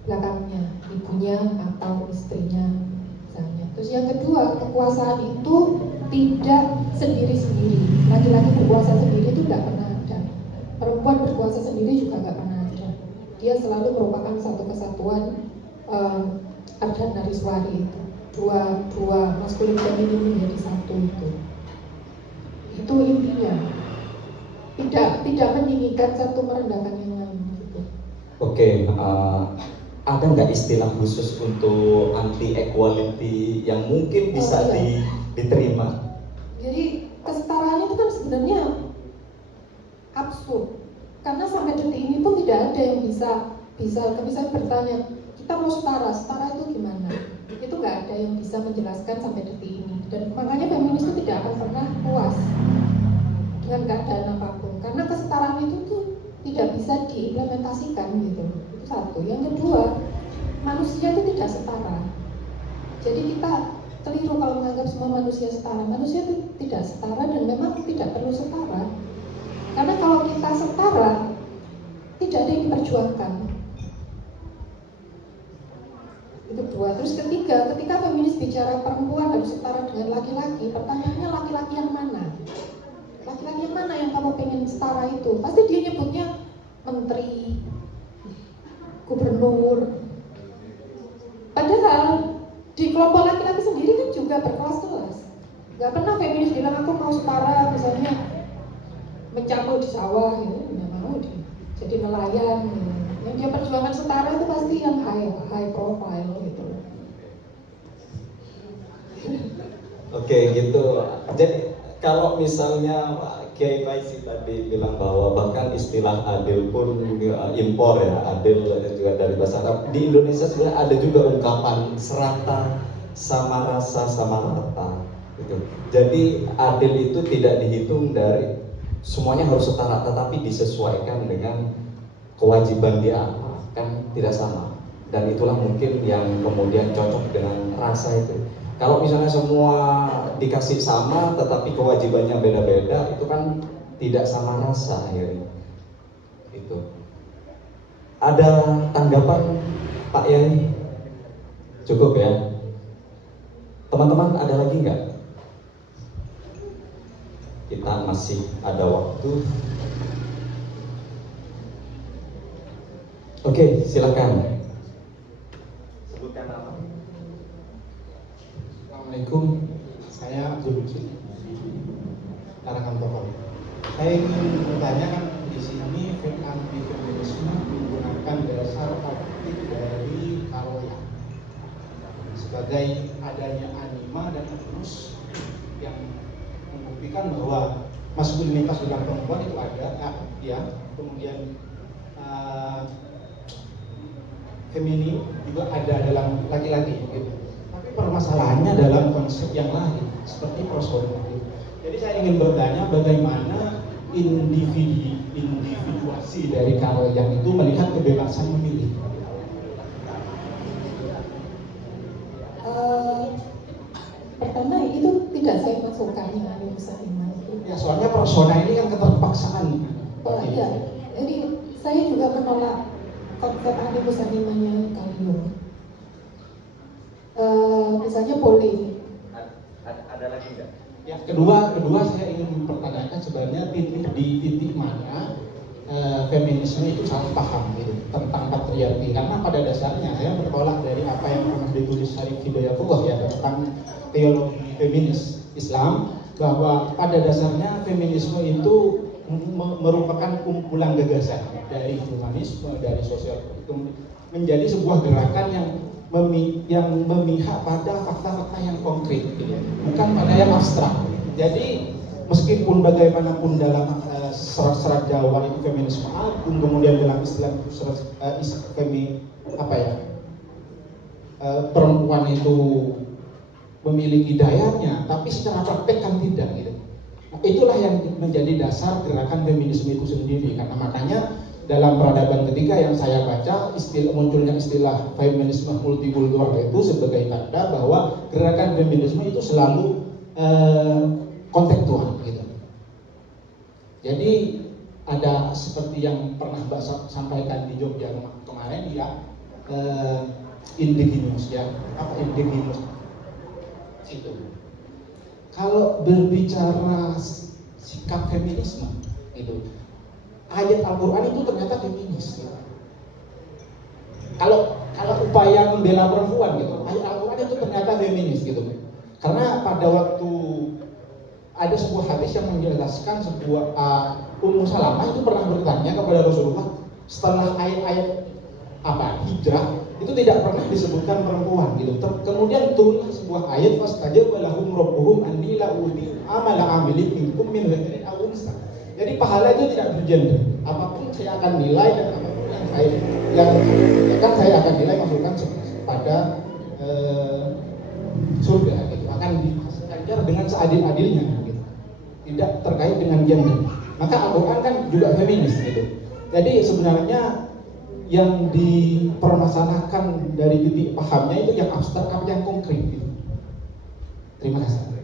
belakangnya, ibunya atau istrinya misalnya. Terus yang kedua, kekuasaan itu tidak sendiri-sendiri. Laki-laki berkuasa sendiri itu tidak pernah ada. Perempuan berkuasa sendiri juga nggak pernah ada. Dia selalu merupakan satu kesatuan Ardhanariswari itu. Dua maskulin feminin menjadi satu itu. Itu intinya. Tidak meninggikan satu merendahkan yang lain gitu. Oke, ada nggak istilah khusus untuk anti equality yang mungkin bisa diterima? Jadi kesetaraan itu kan sebenarnya absurd, karena sampai detik ini pun tidak ada yang bisa bertanya kita mau setara itu gimana? Itu nggak ada yang bisa menjelaskan sampai detik ini, dan makanya feminis itu tidak akan pernah puas dengan keadaan apapun, karena kesetaraan itu tuh tidak bisa diimplementasikan gitu. Itu satu. Yang kedua, manusia itu tidak setara. Jadi kita keliru kalau menganggap semua manusia setara. Manusia itu tidak setara dan memang tidak perlu setara. Karena kalau kita setara, tidak ada yang diperjuangkan. Itu dua. Terus ketiga, ketika feminis bicara perempuan harus setara dengan laki-laki, pertanyaannya laki-laki yang mana? Laki-laki yang mana yang kamu pengen setara itu? Pasti dia nyebutnya menteri, gubernur. Padahal di kelompok laki-laki sendiri kan juga berkelas-kelas. Gak pernah feminis bilang aku mau setara, misalnya mencangkul di sawah gitu, nggak mau dia jadi nelayan gitu. Yang dia perjuangan setara itu pasti yang high profile gitu. Oke, gitu. Jadi kalau misalnya Kiai Faisy tadi bilang bahwa bahkan istilah adil pun impor ya, adil juga dari bahasa Arab. Di Indonesia sebenarnya ada juga ungkapan serata, sama rasa, sama rata gitu. Jadi adil itu tidak dihitung dari semuanya harus setara, tetapi disesuaikan dengan kewajiban dia apa, kan tidak sama. Dan itulah mungkin yang kemudian cocok dengan rasa itu. Kalau misalnya semua dikasih sama tetapi kewajibannya beda-beda, itu kan tidak sama rasa akhirnya. Itu. Ada tanggapan Pak Yai? Cukup ya? Teman-teman ada lagi nggak? Kita masih ada waktu. Oke, silakan. Sebutkan nama. Assalamualaikum, saya Abdul Wujud Tarakan Tokol. Saya ingin bertanya, kan di sini anti feminisme menggunakan dasar optik dari Karoya sebagai adanya anima dan animus yang membuktikan bahwa maskulinitas dalam perempuan itu ada, ya. Kemudian feminin juga ada dalam laki-laki, gitu. Permasalahannya dalam konsep yang lain seperti persona. Jadi saya ingin bertanya bagaimana individuasi dari Karl yang itu melihat kebebasan memilih. Pertama itu tidak saya masukkan yang animus anima. Ya, soalnya persona ini kan keterpaksaan. Oh iya, jadi saya juga menolak konsep animus animanya Kalium. Misalnya boleh. Ada lagi nggak? Ya, kedua saya ingin mempertanyakan sebenarnya di titik mana feminisme itu salah paham gitu tentang patriarki patriarki, karena pada dasarnya saya bertolak dari apa yang pernah ditulis Syarif Hidayatullah ya tentang teologi feminis Islam, bahwa pada dasarnya feminisme itu merupakan kumpulan gagasan dari humanisme, dari sosial, menjadi sebuah gerakan yang memihak pada fakta-fakta yang konkret, gitu. Bukan pada yang abstrak. Jadi meskipun bagaimanapun dalam serat-serat Jawa itu feminisme agung, kemudian dalam Islam perempuan itu memiliki dayanya, tapi secara praktek kan tidak, gitu. Nah, itulah yang menjadi dasar gerakan feminisme itu sendiri. Karena makanya dalam peradaban ketiga yang saya baca, munculnya istilah feminisme multikultural itu sebagai tanda bahwa gerakan feminisme itu selalu kontekstual, gitu. Jadi ada seperti yang pernah Mbak sampaikan di Jogja kemarin ya, indigenous ya, apa indigenous itu. Kalau berbicara sikap feminisme itu, ayat Al-Quran itu ternyata feminis, gitu. Kalau upaya membela perempuan gitu, ayat Al-Quran itu ternyata feminis, gitu. Karena pada waktu ada sebuah hadis yang menjelaskan sebuah Ummu Salamah itu pernah bertanya kepada Rasulullah setelah ayat-ayat hijrah itu tidak pernah disebutkan perempuan, gitu. Kemudian turunlah sebuah ayat fastajaba lahum rabbuhum anni la udhi amala amilin minkum min dzakarin aw unsa. Jadi pahala itu tidak bergender. Apapun saya akan nilai dan apapun yang saya akan nilai masukkan pada surga, gitu. Akan diajar dengan seadil-adilnya, gitu. Tidak terkait dengan gender. Maka Al-Quran kan juga feminis, gitu. Jadi sebenarnya yang dipermasalahkan dari titik pahamnya itu yang abstrak apa yang konkret, gitu. Terima kasih.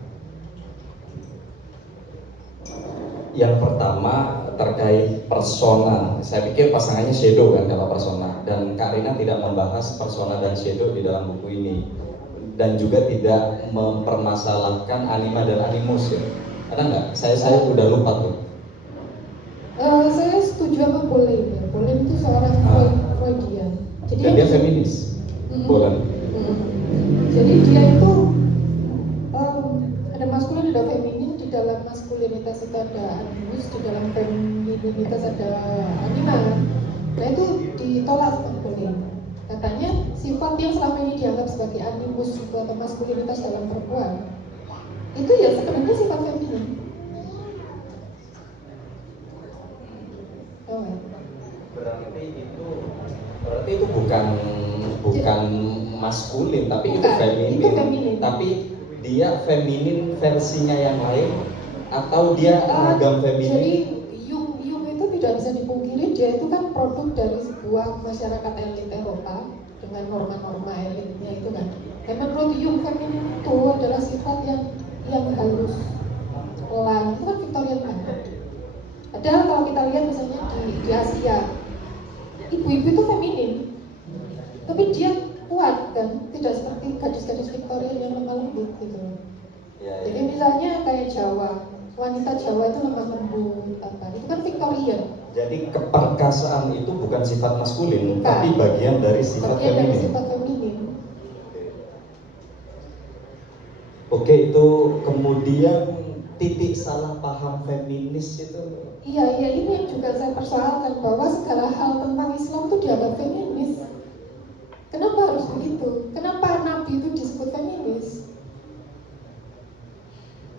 Yang pertama terkait persona, saya pikir pasangannya shadow kan kalau persona, dan Kak Rina tidak membahas persona dan shadow di dalam buku ini, dan juga tidak mempermasalahkan anima dan animus ya. Ada nggak? Saya udah lupa tuh. Saya setuju sama Boleh. Boleh itu seorang Freudian. Jadi dia feminis. Boleh. Jadi dia itu ada maskulin, ada feminin. Di dalam maskulinitas itu ada animus, di dalam femininitas ada anima. Nah itu ditolak sama Boleh. Katanya sifat yang selama ini dianggap sebagai animus atau maskulinitas dalam perempuan itu ya sebenarnya sifat feminin. Berarti itu bukan maskulin, tapi bukan, itu feminin. Tapi dia feminin versinya yang lain atau dia ragam feminin? Jadi Jung itu tidak bisa dipungkiri, dia itu kan produk dari sebuah masyarakat elit Eropa dengan norma-norma elitnya itu kan. Dan menurut Jung feminin itu adalah sifat yang halus, pelan, itu kan Victorian banget. Padahal kalau kita lihat misalnya di Asia, ibu-ibu itu feminin, tapi dia kuat kan, tidak seperti gadis-gadis Victorian yang lemah lembut gitu. Ya. Jadi misalnya kayak Jawa, wanita Jawa itu lemah lembut, itu kan Victorian. Jadi keperkasaan itu bukan sifat maskulin, tapi bagian dari sifat feminin. Oke, itu kemudian titik salah paham feminis itu. Iya, ini yang juga saya persoalkan, bahwa segala hal tentang Islam itu dianggap feminis. Kenapa harus begitu? Kenapa Nabi itu disebut feminis?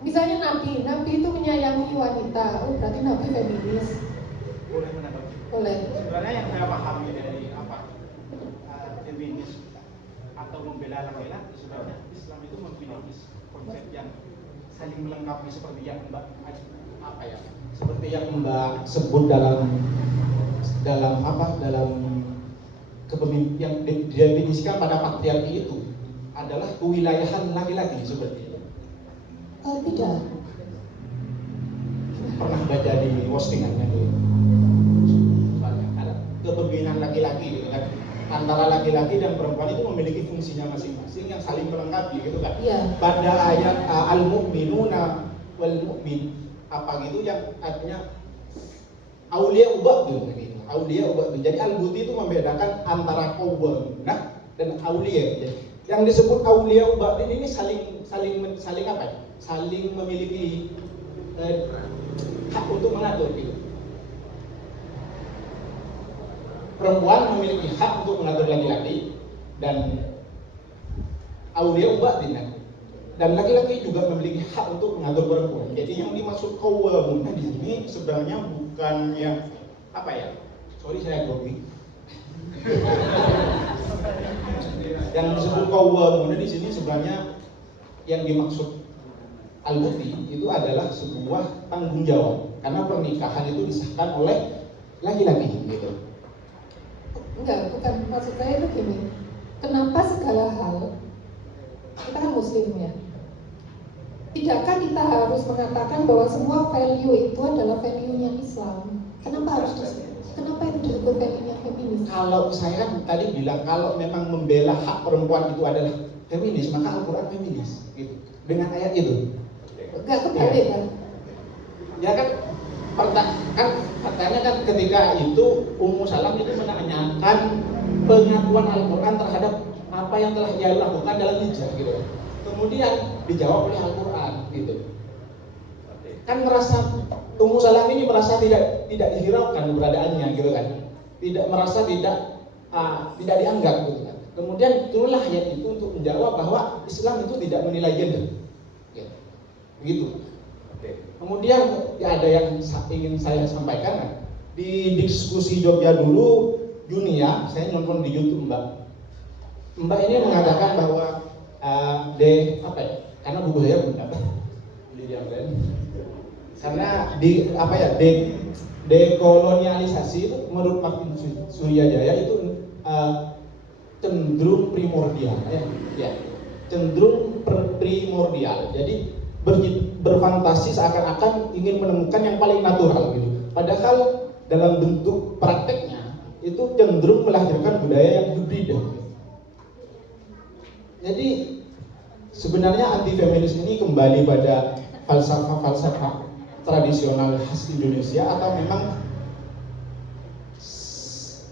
Misalnya Nabi itu menyayangi wanita, berarti Nabi feminis. Boleh menanggapi? Boleh. Sebenarnya yang saya pahami dari feminis atau membela laki-laki, sebenarnya Islam itu memiliki konsep yang saling melengkapi seperti yang seperti yang Mbak sebut dalam kepemimpinan yang didefinisikan pada patriarki itu adalah kewilayahan laki-laki seperti itu. Tidak. Pernah baca di postingannya dulu. Ada kepemimpinan laki-laki gitu kan. Antara laki-laki dan perempuan itu memiliki fungsinya masing-masing yang saling melengkapi gitu kan. Iya. Pada ayat al-mu'minuna wal mu'min gitu yang artinya aulia ubah gitu. Aulia ubati. Jadi al-buti itu membedakan antara qawwamunah dan aulia. Jadi, yang disebut aulia ubati ini saling apa ya? Saling memiliki hak untuk mengatur gitu. Perempuan memiliki hak untuk mengatur laki-laki dan aulia ubati, dan laki-laki juga memiliki hak untuk mengatur perempuan. Jadi yang dimaksud qawwamunah di sini sebenarnya bukan yang apa ya? Sorry saya grogi. Yang disebut qawwamunah di sini sebenarnya yang dimaksud al-buti itu adalah sebuah tanggung jawab, karena pernikahan itu disahkan oleh laki-laki gitu. Enggak, bukan, maksud saya itu gini. Kenapa segala hal, kita kan muslim ya, tidakkah kita harus mengatakan bahwa semua value itu adalah value-nya Islam? Kenapa harus kenapa itu disebut value-nya feminis? Kalau saya kan tadi bilang kalau memang membela hak perempuan itu adalah feminis, maka Al-Quran feminis gitu. Dengan ayat itu. Enggak, kebalik kan? Ya kan, katanya kan ketika itu Ummu Salam itu menanyakan pengakuan Al-Quran terhadap apa yang telah ia lakukan dalam hijrah gitu. Kemudian dijawab oleh Al-Quran gitu. Kan Ummu Salam ini merasa tidak dihiraukan keberadaannya gitu kan. Merasa tidak dianggap gitu kan. Kemudian turunlah ayat itu untuk menjawab bahwa Islam itu tidak menilai gender. Ya. Begitu. Kemudian ya ada yang ingin saya sampaikan kan? Di diskusi Jogja dulu Juni ya, saya nonton di YouTube Mbak ini mengatakan bahwa karena buku saya benar karena dekolonialisasi itu menurut Martin Suryajaya itu cenderung primordial ya cenderung primordial. Jadi berfantasi seakan-akan ingin menemukan yang paling natural gitu. Padahal dalam bentuk prakteknya itu cenderung melahirkan budaya yang hibrida. Jadi sebenarnya anti feminis ini kembali pada falsafah tradisional khas Indonesia atau memang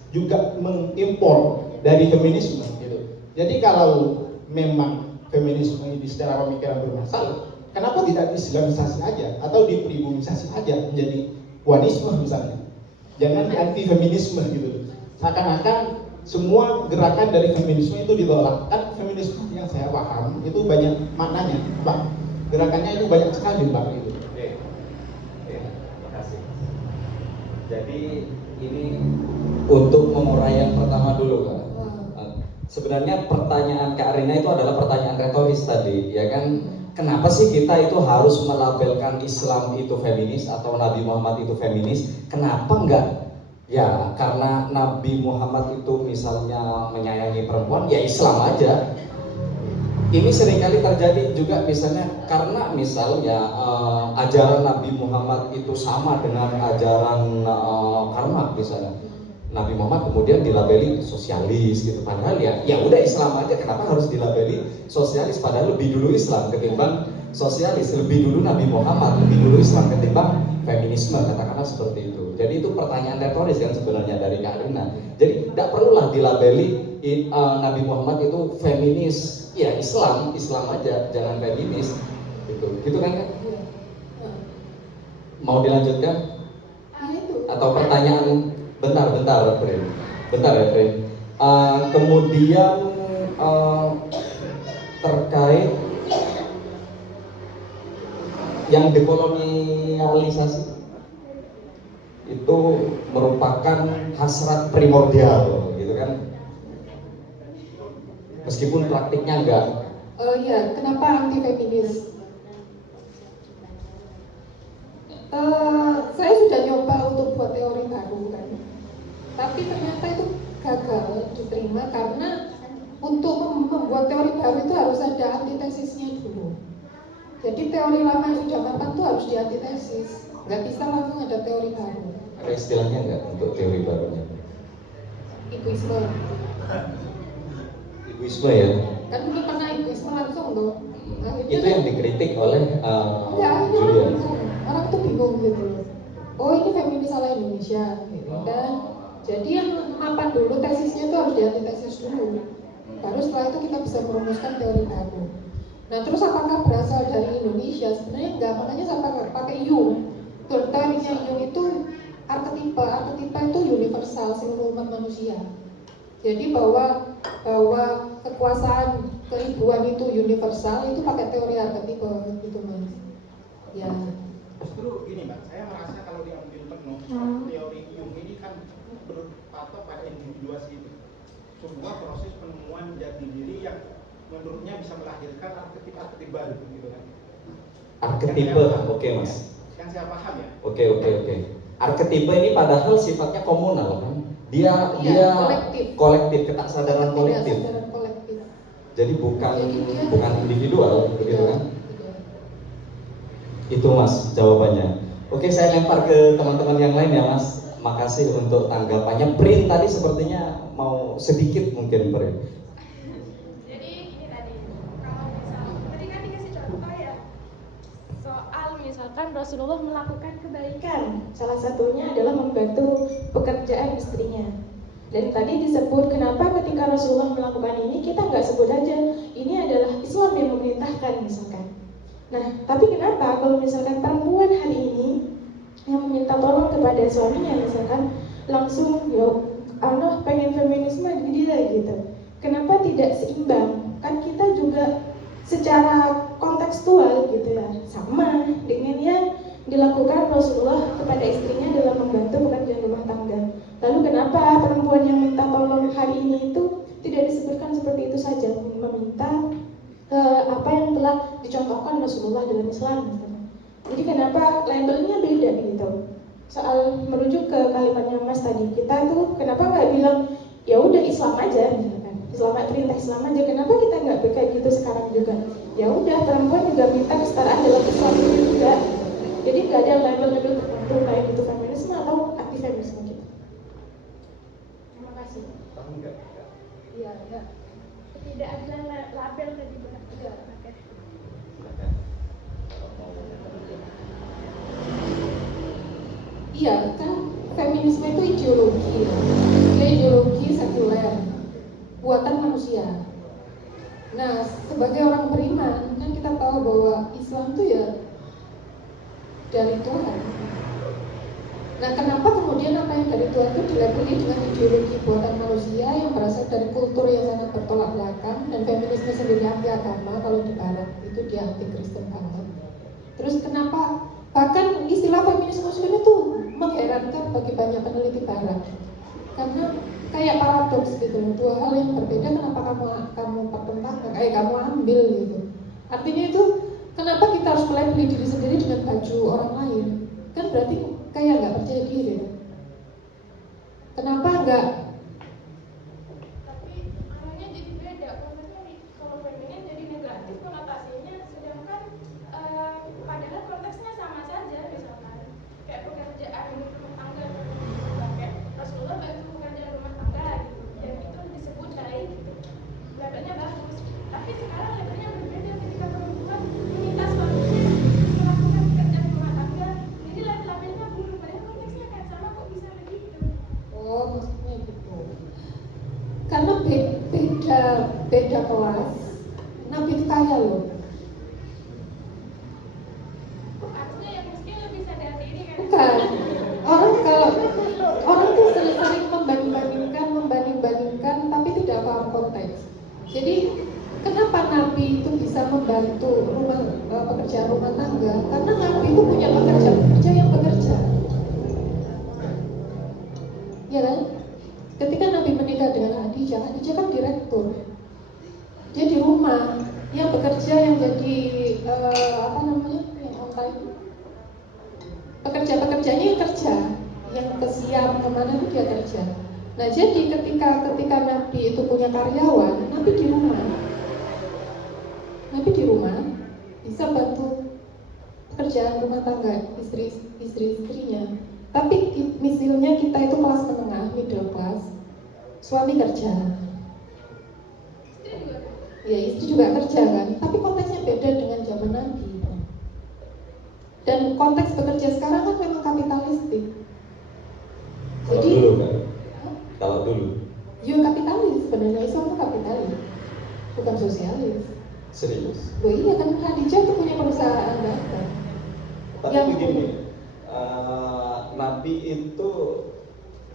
juga mengimpor dari feminisme gitu. Jadi kalau memang feminisme ini secara pemikiran bermasalah, kenapa tidak diislamisasi aja atau dipribumisasi aja menjadi puanisme misalnya? Jangan anti feminisme gitu. Seakan-akan semua gerakan dari feminisme itu ditolak. Kan feminisme yang saya paham itu banyak maknanya, Pak. Gerakannya itu banyak sekali, Pak. Gitu. Oke, terima kasih. Jadi ini untuk mengurai yang pertama dulu, Kak. Sebenarnya pertanyaan Kak Rina itu adalah pertanyaan retoris tadi, ya kan? Kenapa sih kita itu harus melabelkan Islam itu feminis atau Nabi Muhammad itu feminis? Kenapa enggak? Ya karena Nabi Muhammad itu misalnya menyayangi perempuan, ya Islam aja. Ini seringkali terjadi juga misalnya karena misalnya ajaran Nabi Muhammad itu sama dengan ajaran Karmak misalnya. Nabi Muhammad kemudian dilabeli sosialis gitu, padahal ya udah Islam aja, kenapa harus dilabeli sosialis, padahal lebih dulu Islam ketimbang sosialis, lebih dulu Nabi Muhammad, lebih dulu Islam ketimbang feminisme, katakanlah seperti itu. Jadi itu pertanyaan retoris kan sebenarnya dari Kak Rina. Jadi tidak perlulah dilabeli Nabi Muhammad itu feminis, ya Islam aja, jangan feminis gitu kan Kak? Mau dilanjutkan? Atau pertanyaan bentar ya Fred. Kemudian terkait yang dekolonialisasi itu merupakan hasrat primordial gitu kan, meskipun praktiknya enggak. Ya, kenapa anti feminis? Saya sudah nyoba untuk buat teori baru kan, tapi ternyata itu gagal diterima karena untuk membuat teori baru itu harus ada antitesisnya dulu. Jadi teori lama yang sudah mapan itu harus diantitesis, nggak bisa langsung ada teori baru. Ada istilahnya nggak untuk teori barunya? Egoisme. Egoisme ya? Kan dulu pernah egoisme langsung loh. Itu yang dikritik oleh Julia. Orang tuh bingung gitu. Oh ini feminis ala Indonesia gitu. Dan Jadi yang mapan dulu tesisnya itu harus diantitesis dulu. Baru setelah itu kita bisa merumuskan teori baru. Nah terus apakah berasal dari Indonesia? Sebenarnya enggak, makanya saya pakai Jung. Teorinya Jung itu arketipe itu universal seluruh umat manusia. Jadi bahwa kekuasaan keibuan itu universal itu pakai teori arketipe gitu mas. Ya. Justru gini mbak, saya merasa kalau diambil penuh teori Jung ini kan berpatok pada individuasi itu, sebuah proses penemuan jati diri yang menurutnya bisa melahirkan arketip baru gitu kan. Arketipe, oke mas. Yang saya paham ya. Oke. Arketipe ini padahal sifatnya komunal kan. Dia kolektif, ketaksadaran kolektif. Jadi bukan individual begitu kan? Itu mas jawabannya. Oke, saya lempar ke teman-teman yang lain ya mas. Makasih untuk tanggapannya. Print tadi sepertinya mau sedikit mungkin Print. Jadi gini tadi, kalau tadi kan dikasih contoh ya, soal misalkan Rasulullah melakukan kebaikan, salah satunya adalah membantu pekerjaan istrinya. Dan tadi disebut kenapa ketika Rasulullah melakukan ini kita nggak sebut aja ini adalah Islam yang memerintahkan misalkan. Nah, tapi kenapa kalau misalkan perempuan hari ini yang meminta tolong kepada suaminya misalkan langsung Allah pengen feminisme dia gitu. Kenapa tidak seimbang? Kan kita juga secara kontekstual gitu ya sama dengan yang dilakukan Rasulullah kepada istrinya dalam membantu pekerjaan rumah tangga. Lalu kenapa perempuan yang minta tolong hari ini itu tidak disebutkan seperti itu saja, meminta apa yang telah dicontohkan Rasulullah dalam Islam misalnya. Jadi kenapa labelnya beda gitu? Soal merujuk ke kalimatnya Mas tadi, kita tuh kenapa nggak bilang ya udah Islam aja misalkan, Islam perintah Islam aja, kenapa kita nggak kayak gitu sekarang juga? Ya udah perempuan juga minta kesetaraan dalam Islam juga. Jadi nggak ada label-label tertentu kayak gitu feminisme atau aktif feminisme gitu. Terima kasih. Iya. Ketidakadilan label tadi juga. Oke. Iya kan feminisme itu ideologi, dia ideologi sekuler, buatan manusia. Nah sebagai orang beriman kan kita tahu bahwa Islam itu ya dari Tuhan. Nah kenapa kemudian apa yang dari Tuhan itu dilabeli dengan ideologi buatan manusia yang berasal dari kultur yang sangat bertolak belakang, dan feminisme sendiri anti agama, kalau di Barat itu dia anti Kristen banget. Terus kenapa bahkan istilah feminisme muslim itu mengherankan bagi banyak peneliti Barat, karena kayak paradoks gitu loh, dua hal yang berbeda kenapa kamu pertentangkan, kamu ambil gitu. Artinya itu kenapa kita harus melabeli diri sendiri dengan baju orang lain? Kan berarti kayak nggak percaya diri. Kenapa nggak? Tapi arahnya jadi beda. Maksudnya kalau feminin jadi negatif konotasinya, sedangkan padahal konteksnya sama saja. Misalkan kayak pekerjaan rumah tangga, kayak Rasulullah bantu pekerjaan rumah tangga gitu, dan itu disebut baik gitu. Labelnya bagus. Tapi sekarang labelnya berbeda ketika perempuan meminta suaminya melakukan pekerjaan rumah tangga. Jadi labelnya buruk, padahal konteksnya kan sama, kok bisa begitu? Oh maksudnya gitu. Karena beda kelas. Nabi itu kaya loh. Harusnya yang miskin lebih sadar diri kan? Bukan. Orang tuh sering membanding-bandingkan tapi tidak paham konteks. Jadi kenapa Nabi itu bisa membantu pekerjaan rumah tangga? Karena Nabi itu punya pekerja yang bekerja. Ya kan? Ketika Nabi menikah dengan Khadijah kan direktur. Dia di rumah, yang bekerja yang jadi pekerjanya yang kerja, yang ke Siam kemana itu dia kerja. Nah jadi ketika Nabi itu punya karyawan, Nabi di rumah bisa bantu pekerjaan rumah tangga istri-istrinya. Tapi misalnya kita itu kelas menengah, middle class, suami kerja, ya istri juga kerja kan, tapi konteksnya beda dengan zaman Nabi. Dan konteks bekerja sekarang kan memang kapitalistik. Kalau Jadi dulu kan? kalau dulu. Ya kapitalis, sebenarnya Islam itu kapitalis, bukan sosialis. Serius. Oh iya kan Khadijah itu punya perusahaan dagang. Tapi Yang begini, Nabi itu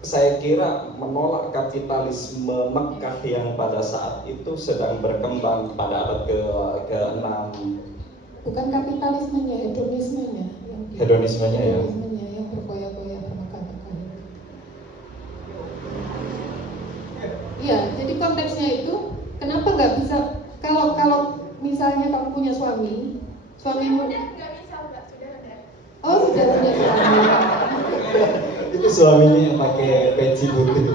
saya kira menolak kapitalisme Mekah yang pada saat itu sedang berkembang pada abad ke-6. Bukan kapitalismenya, hedonismenya. Hedonismenya ya. Hedonismenya yang berkoya-koya bermekah-mekah. Iya, jadi konteksnya itu kenapa nggak bisa kalau misalnya kamu punya suamimu Nggak bisa, Mbak, sudah ada. oh sudah punya suami. Itu suaminya yang pakai peci putih.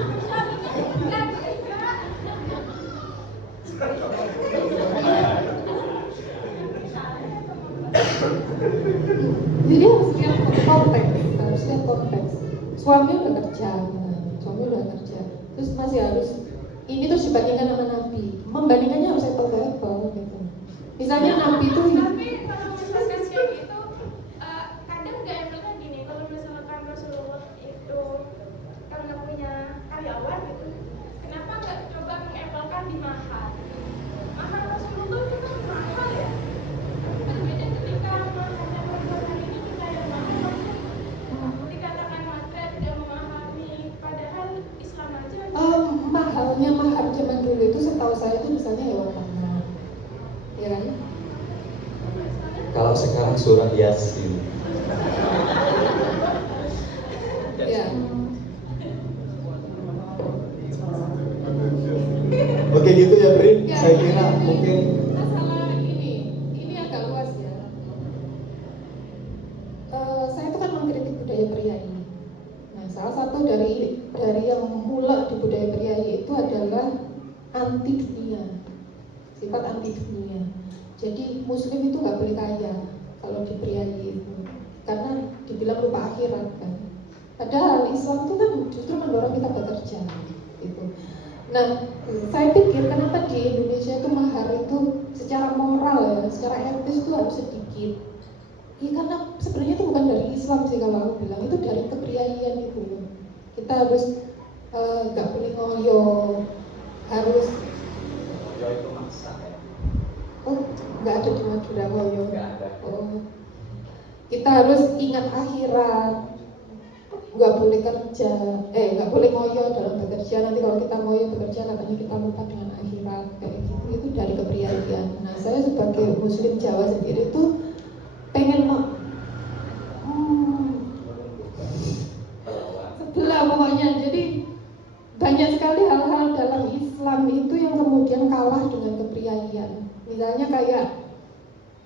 Jadi harus lihat konteks. Suami udah kerja, terus masih harus ini terus dibandingkan sama Nabi. Membandingkannya harus apple to apple gitu. Misalnya Nabi itu Tapi kalau misalkan kayak gitu, kadang nggak enak gini. Kalau misalkan Rasulullah itu karena punya karyawan gitu, kenapa nggak coba mengepelkan di mahar? Mahar Rasulullah itu kan mahal ya. Tapi berbeda ketika maharnya perempuan hari ini kita yang mahal. Dikatakan matre tidak memahami, padahal Islam aja. mahalnya mahar zaman dulu itu setahu saya itu misalnya hewan ternak, ya kan? Kalau sekarang surah Yasin. Ya. Oke gitu ya Brin, Ya, saya kira ini mungkin masalah ini agak luas ya. Saya itu kan mengkritik budaya priayi. Nah, salah satu dari yang mulai di budaya priayi itu adalah anti dunia, sifat anti dunia. Jadi Muslim itu nggak boleh kaya kalau di priayi itu, karena dibilang lupa akhirat kan. Padahal Islam itu kan justru mendorong kita bekerja, gitu. Nah, saya pikir kenapa di Indonesia itu mahar itu secara moral ya, secara etis itu harus sedikit. Ya karena sebenarnya itu bukan dari Islam sih kalau aku bilang, itu dari kepriayian itu. Kita harus nggak boleh ngoyo, harus itu maksa ya. oh nggak ada di Madura ngoyo. Nggak ada. Oh, kita harus ingat akhirat, nggak boleh kerja, nggak boleh ngoyo dalam bekerja. Nanti kalau kita ngoyo bekerja katanya kita lupa dengan akhirat kayak gitu. Itu dari kepriayian. Nah, saya sebagai Muslim Jawa sendiri itu pengen sebelah pokoknya. Jadi banyak sekali hal-hal dalam Islam itu yang kemudian kalah dengan kepriayian.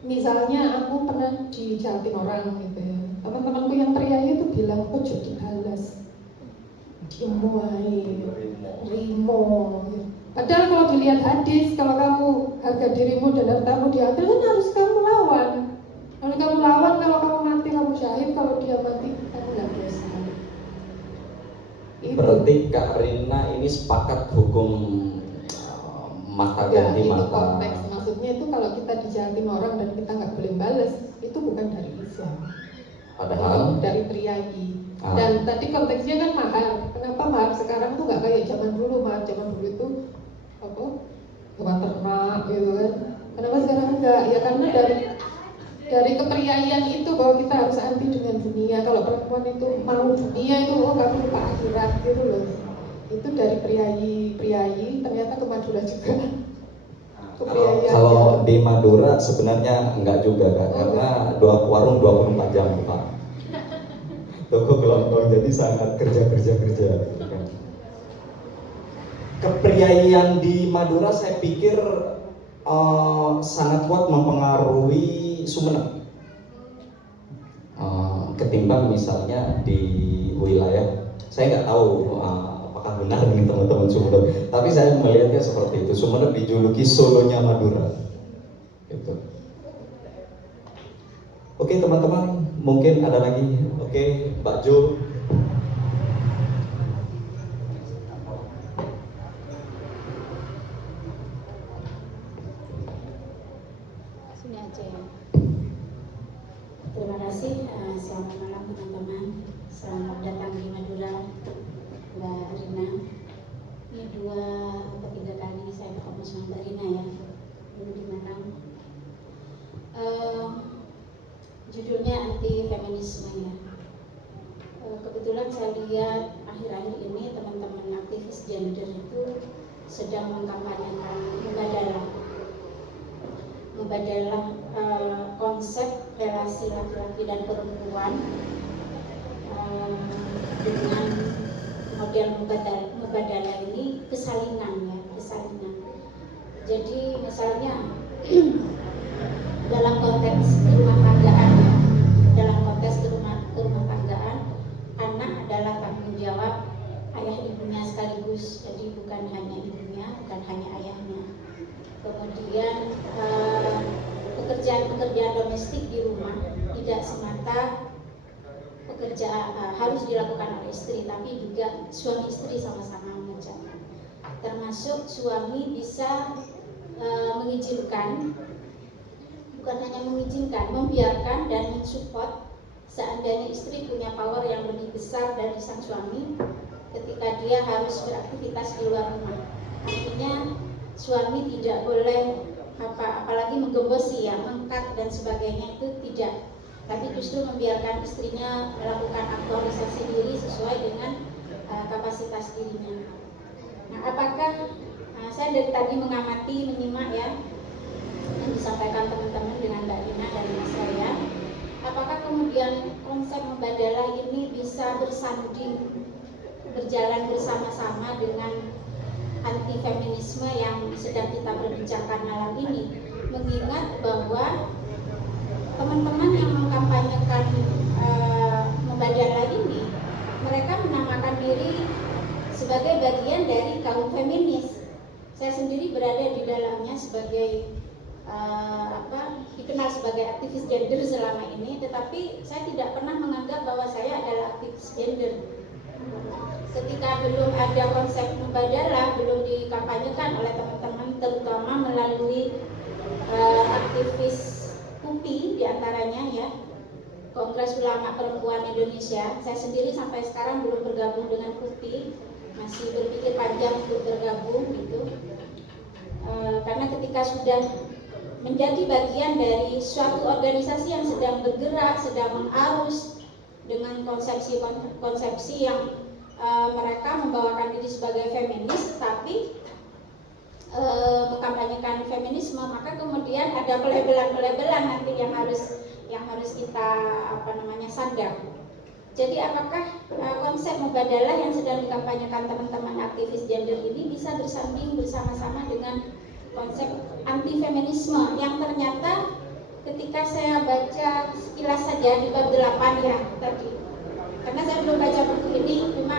Misalnya aku pernah dijahatin orang gitu ya. Teman-temanku yang priayi itu bilang kok jadi balas gemuai, rimo. Padahal kalau dilihat hadis, kalau kamu harga dirimu dan hartamu diambil kan harus kamu lawan. Kalau kamu lawan, kalau kamu mati kamu syahid, kalau dia mati kamu nggak dosa. Berarti Kak Rina ini sepakat hukum mata Ya, ganti itu mata. konteks. Maksudnya itu kalau kita dijahatin orang dan kita nggak boleh balas, itu bukan dari Islam. Padahal Itu dari priayi. Dan tadi konteksnya kan mahar. Kenapa mahar sekarang tuh nggak kayak zaman dulu? Mahar zaman dulu itu apa? Hewan ternak gitu kan. Kenapa sekarang enggak? Ya karena dari kepriayian itu bahwa kita harus anti dengan dunia. Kalau perempuan itu mau dunia itu kamu lupa akhirat gitu loh. Itu dari priayi ternyata ke Madura juga. Kepriayian. kalau di Madura sebenarnya enggak juga Kak, karena warung 24 jam Pak. Toko kelontong, jadi sangat kerja gitu kan. Kepriayian di Madura saya pikir sangat kuat mempengaruhi Sumeneb ketimbang misalnya di wilayah, saya nggak tahu apakah benar nih teman-teman Sumeneb, tapi saya melihatnya seperti itu. Sumeneb dijuluki Solonya Madura gitu. Oke teman-teman, mungkin ada lagi. Oke, Mbak Jo. Sini aja ya. Terima kasih. Selamat malam teman-teman. Selamat datang di Madura, Mbak Rina. sedang mengkampanyekan mubadalah konsep relasi laki-laki dan perempuan dengan model mubadalah ini kesalinan. Jadi misalnya dalam konteks rumah tanggaan, anak adalah tanggung jawab ayah ibunya sekaligus. Jadi bukan hanya ibunya, bukan hanya ayahnya. Kemudian pekerjaan domestik di rumah tidak semata harus dilakukan oleh istri, tapi juga suami istri sama-sama mengerjakan. Termasuk suami bisa mengizinkan, bukan hanya mengizinkan, membiarkan dan mensupport seandainya istri punya power yang lebih besar dari sang suami ketika dia harus beraktivitas di luar rumah. Artinya suami tidak boleh apalagi menggembosi ya, mengkat dan sebagainya, itu tidak, tapi justru membiarkan istrinya melakukan aktualisasi diri sesuai dengan kapasitas dirinya. Nah, apakah saya dari tadi menyimak ya yang disampaikan teman-teman dengan Mbak Dina dan Mas Raya, apakah kemudian konsep mubadalah ini bisa bersanding, berjalan bersama-sama dengan anti feminisme yang sedang kita perbincangkan malam ini, mengingat bahwa teman-teman yang mengkampanyekan mubadalah ini, mereka menamakan diri sebagai bagian dari kaum feminis. Saya sendiri berada di dalamnya sebagai dikenal sebagai aktivis gender selama ini, tetapi saya tidak pernah menganggap bahwa saya adalah aktivis gender. Ketika belum ada konsep mubadalah, belum dikampanyekan oleh teman-teman, terutama melalui aktivis KUPI diantaranya ya, Kongres Ulama Perempuan Indonesia. Saya sendiri sampai sekarang belum bergabung dengan KUPI, masih berpikir panjang untuk bergabung gitu. Karena ketika sudah menjadi bagian dari suatu organisasi yang sedang bergerak, sedang mengarus dengan konsepsi yang mereka membawakan diri sebagai feminis, tapi mengkampanyekan feminisme, maka kemudian ada pelebelan nanti yang harus kita sandang. Jadi apakah konsep mubadalah yang sedang dikampanyekan teman-teman aktivis gender ini bisa bersanding bersama-sama dengan konsep anti feminisme yang ternyata ketika saya baca sekilas saja di bab 8 ya tadi, karena saya belum baca buku ini, cuma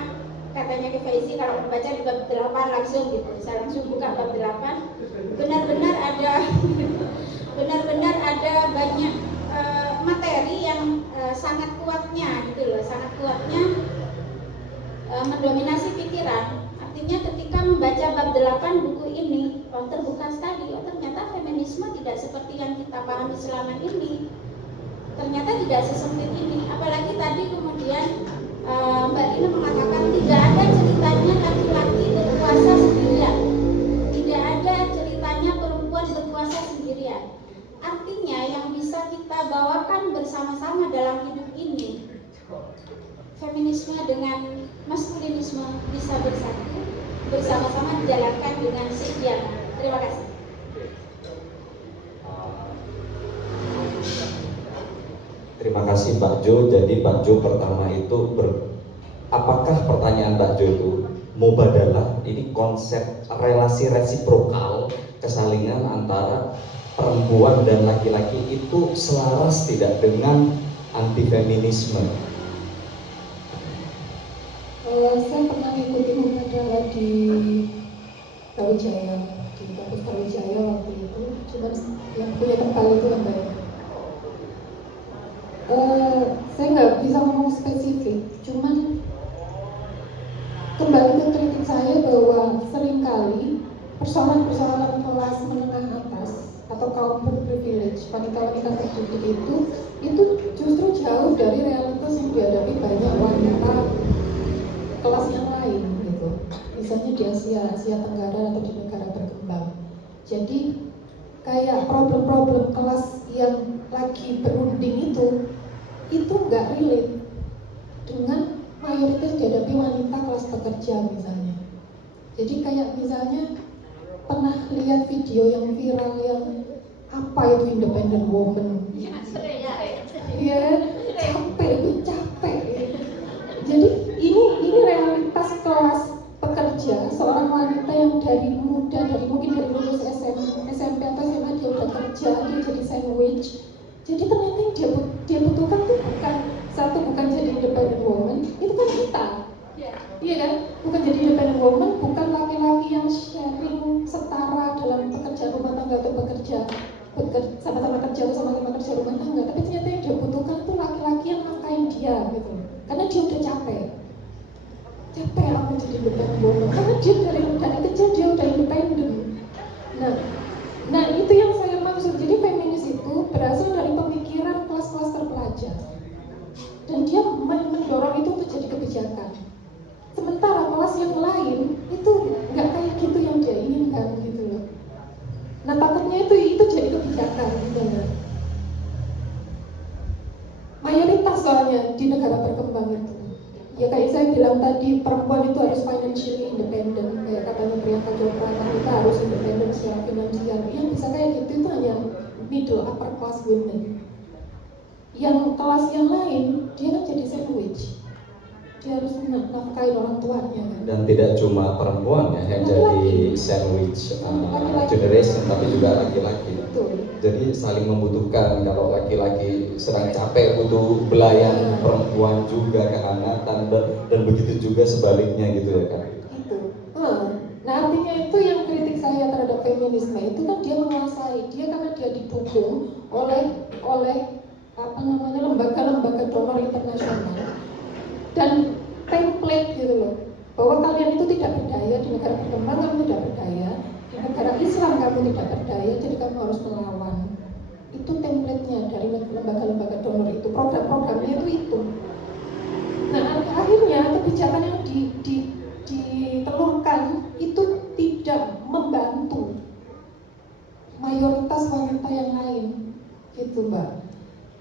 katanya ke Faizi kalau membaca di bab 8 langsung gitu, saya langsung buka bab 8, benar-benar ada banyak materi yang sangat kuatnya gitu loh, sangat kuatnya mendominasi pikiran. Artinya ketika membaca bab 8 buku ini, terbuka sekali, ternyata feminisme tidak seperti yang kita pahami selama ini, ternyata tidak sesempit ini. Apalagi tadi kemudian Mbak Dina mengatakan tidak ada ceritanya laki-laki berkuasa sendirian, tidak ada ceritanya perempuan berkuasa sendirian. Artinya yang bisa kita bawakan bersama-sama dalam hidup ini, feminisme dengan maskulinisme bisa bersatu, bersama-sama dijalankan dengan seimbang. Terima kasih. Terima kasih Mbak Jo. Jadi Mbak Jo pertama itu apakah pertanyaan Mbak Jo itu mubadalah ini konsep relasi resiprokal, kesalingan antara perempuan dan laki-laki itu selaras tidak dengan anti feminisme? Saya pernah mengikuti mubadalah di Brawijaya, di kampus Brawijaya waktu itu, cuma yang punya tempat itu yang banyak. Saya nggak bisa ngomong spesifik, cuman kembali ke kritik saya bahwa seringkali persoalan-persoalan kelas menengah atas atau kaum privilege, wanita-wanita terdidik itu justru jauh dari realitas yang dihadapi banyak wanita kelas yang lain gitu. Misalnya di Asia Tenggara atau di negara berkembang. Jadi kayak problem-problem kelas yang lagi berunding itu nggak relate dengan mayoritas dihadapi wanita kelas pekerja misalnya. Jadi kayak misalnya pernah lihat video yang viral yang apa itu independent woman? Iya, capek. Jadi ini realitas kelas pekerja seorang wanita yang dari muda, mungkin dari lulus SMP atau SMA dia udah kerja, dia jadi sandwich. Jadi ternyata yang dia butuhkan tuh bukan jadi independent woman, itu kan kita. Iya kan? Bukan jadi independent woman, bukan laki-laki yang sharing setara dalam pekerjaan rumah tangga atau sama-sama kerja atau sama-sama kerja rumah tangga, tapi ternyata yang dia butuhkan tuh laki-laki yang nafkahin dia gitu. Karena dia udah capek aku jadi independent woman, karena dia dari kecil dia udah independen. Nah itu yang saya maksud. Jadi feminis itu berasal dari pemikiran kelas-kelas terpelajar, dan dia mendorong itu untuk jadi kebijakan. Sementara kelas yang lain itu nggak kayak gitu yang dia inginkan gitu loh. Nah takutnya itu jadi kebijakan gitu loh. Mayoritas soalnya di negara berkembang itu, ya kayak saya bilang tadi, perempuan itu harus financially independent, kayak katanya Priyanka Chopra, kita harus independen secara finansial. Yang bisa kayak gitu itu hanya middle upper class women. Yang kelas yang lain dia kan jadi sandwich, dia harus nafkahin orang tuanya kan? Dan tidak cuma perempuan ya yang jadi sandwich generation, tapi juga laki-laki. Jadi saling membutuhkan. Kalau laki-laki sedang capek butuh belayan perempuan juga kehangatan, dan begitu juga sebaliknya gitu ya kan. Nah artinya itu yang kritik saya terhadap feminisme itu kan dia menguasai, dia karena dia didukung oleh lembaga-lembaga donor internasional dan template gitu loh, bahwa kalian itu tidak berdaya, di negara berkembang kamu tidak berdaya, di negara Islam kamu tidak berdaya, jadi kamu harus melawan. Itu template-nya dari lembaga-lembaga donor itu, program-programnya itu. Nah akhirnya kebijakan yang ditelurkan itu tidak membantu mayoritas wanita yang lain gitu Mbak.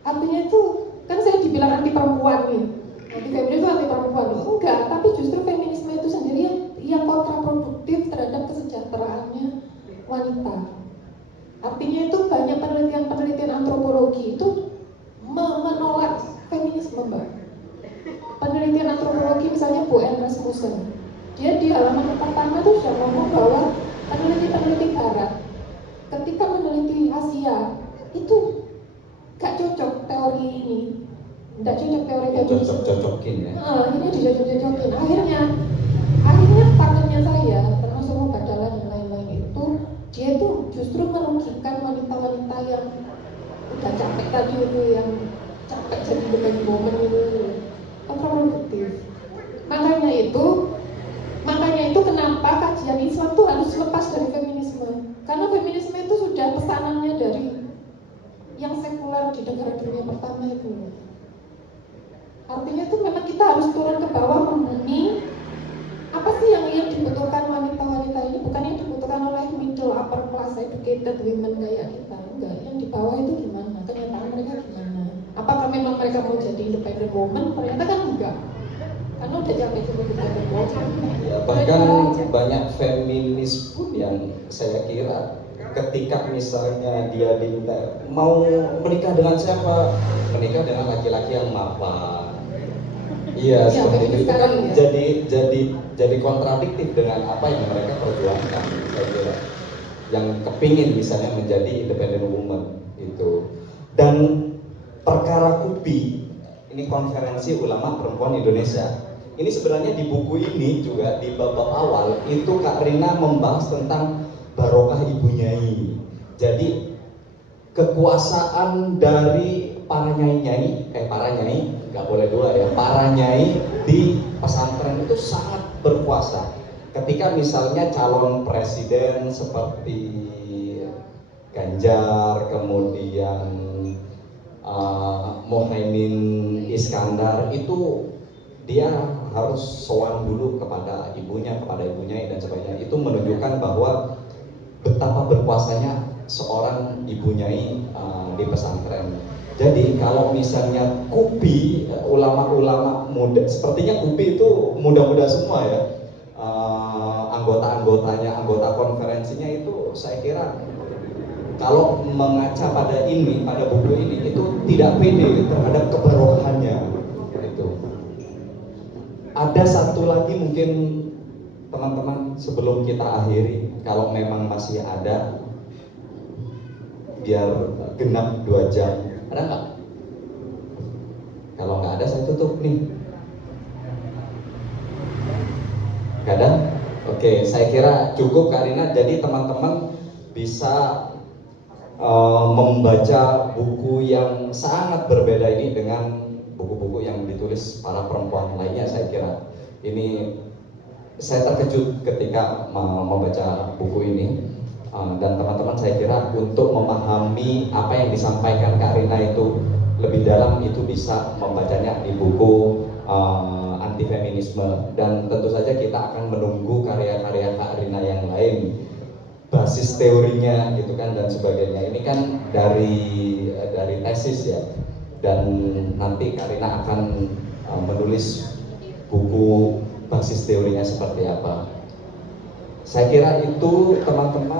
Artinya itu kan saya dibilang anti perempuan nih, anti feminis itu anti perempuan. Enggak, tapi justru feminisme itu sendiri yang kontraproduktif terhadap kesejahteraannya wanita. Artinya itu banyak penelitian antropologi itu menolak feminisme Mbak. Penelitian antropologi misalnya Bu Anne Rasmussen, dia di halaman pertama itu sudah ngomong bahwa peneliti barat ketika meneliti Asia itu gak cocok teori ini, gak cocok teori feminisme. Cocok-cocokin ya. Ini dicocok-cocokin. Akhirnya takutnya saya, termasuk Mubadalah dan lain-lain itu, dia itu justru merugikan wanita-wanita yang udah capek tadi itu, yang capek jadi independent woman itu, kontraproduktif. Makanya itu kenapa kajian Islam itu harus lepas dari feminisme, karena feminisme itu sudah pesanannya dari yang sekuler di negara dunia pertama itu. Artinya itu memang kita harus turun ke bawah, membumi apa sih yang dibutuhkan wanita-wanita ini, bukan yang dibutuhkan oleh middle upper class educated women kayak kita. Enggak, yang di bawah itu gimana, kenyataan mereka gimana, apakah memang mereka mau jadi independent woman? Ternyata kan enggak, karena udah capek jadi independent woman ya, bahkan banyak feminis pun yang saya kira ketika misalnya dia diminta mau menikah dengan siapa, menikah dengan laki-laki yang mapan. Iya, seperti itu kan ya. Jadi kontradiktif dengan apa yang mereka perjuangkan, saya kira. Yang kepingin misalnya menjadi independent woman itu. Dan perkara KUPI, ini Konferensi Ulama Perempuan Indonesia. Ini sebenarnya di buku ini juga di bab awal itu Kak Rina membahas tentang barokah ibu nyai. Jadi kekuasaan dari para nyai, nggak boleh dua ya, para nyai di pesantren itu sangat berkuasa. Ketika misalnya calon presiden seperti Ganjar, kemudian Muhaimin Iskandar, itu dia harus sowan dulu kepada ibunya dan sebagainya. Itu menunjukkan bahwa betapa berkuasanya seorang ibu nyai di pesantren. Jadi kalau misalnya KUPI, ulama-ulama muda, sepertinya KUPI itu muda-muda semua ya, anggota-anggotanya, anggota konferensinya itu saya kira kalau mengaca pada buku ini itu tidak pede terhadap keberokannya. Itu. Ada satu lagi mungkin teman-teman sebelum kita akhiri, kalau memang masih ada, biar genap 2 jam. Ada nggak? Kalau nggak ada saya tutup nih. Nggak ada? Oke, saya kira cukup Karina. Jadi teman-teman bisa membaca buku yang sangat berbeda ini dengan buku-buku yang ditulis para perempuan lainnya. Saya kira ini saya terkejut ketika membaca buku ini. Dan teman-teman saya kira untuk memahami apa yang disampaikan Kak Rina itu lebih dalam itu bisa membacanya di buku Anti Feminisme, dan tentu saja kita akan menunggu karya-karya Kak Rina yang lain, basis teorinya gitu kan dan sebagainya. Ini kan dari tesis ya, dan nanti Kak Rina akan menulis buku basis teorinya seperti apa. Saya kira itu teman-teman.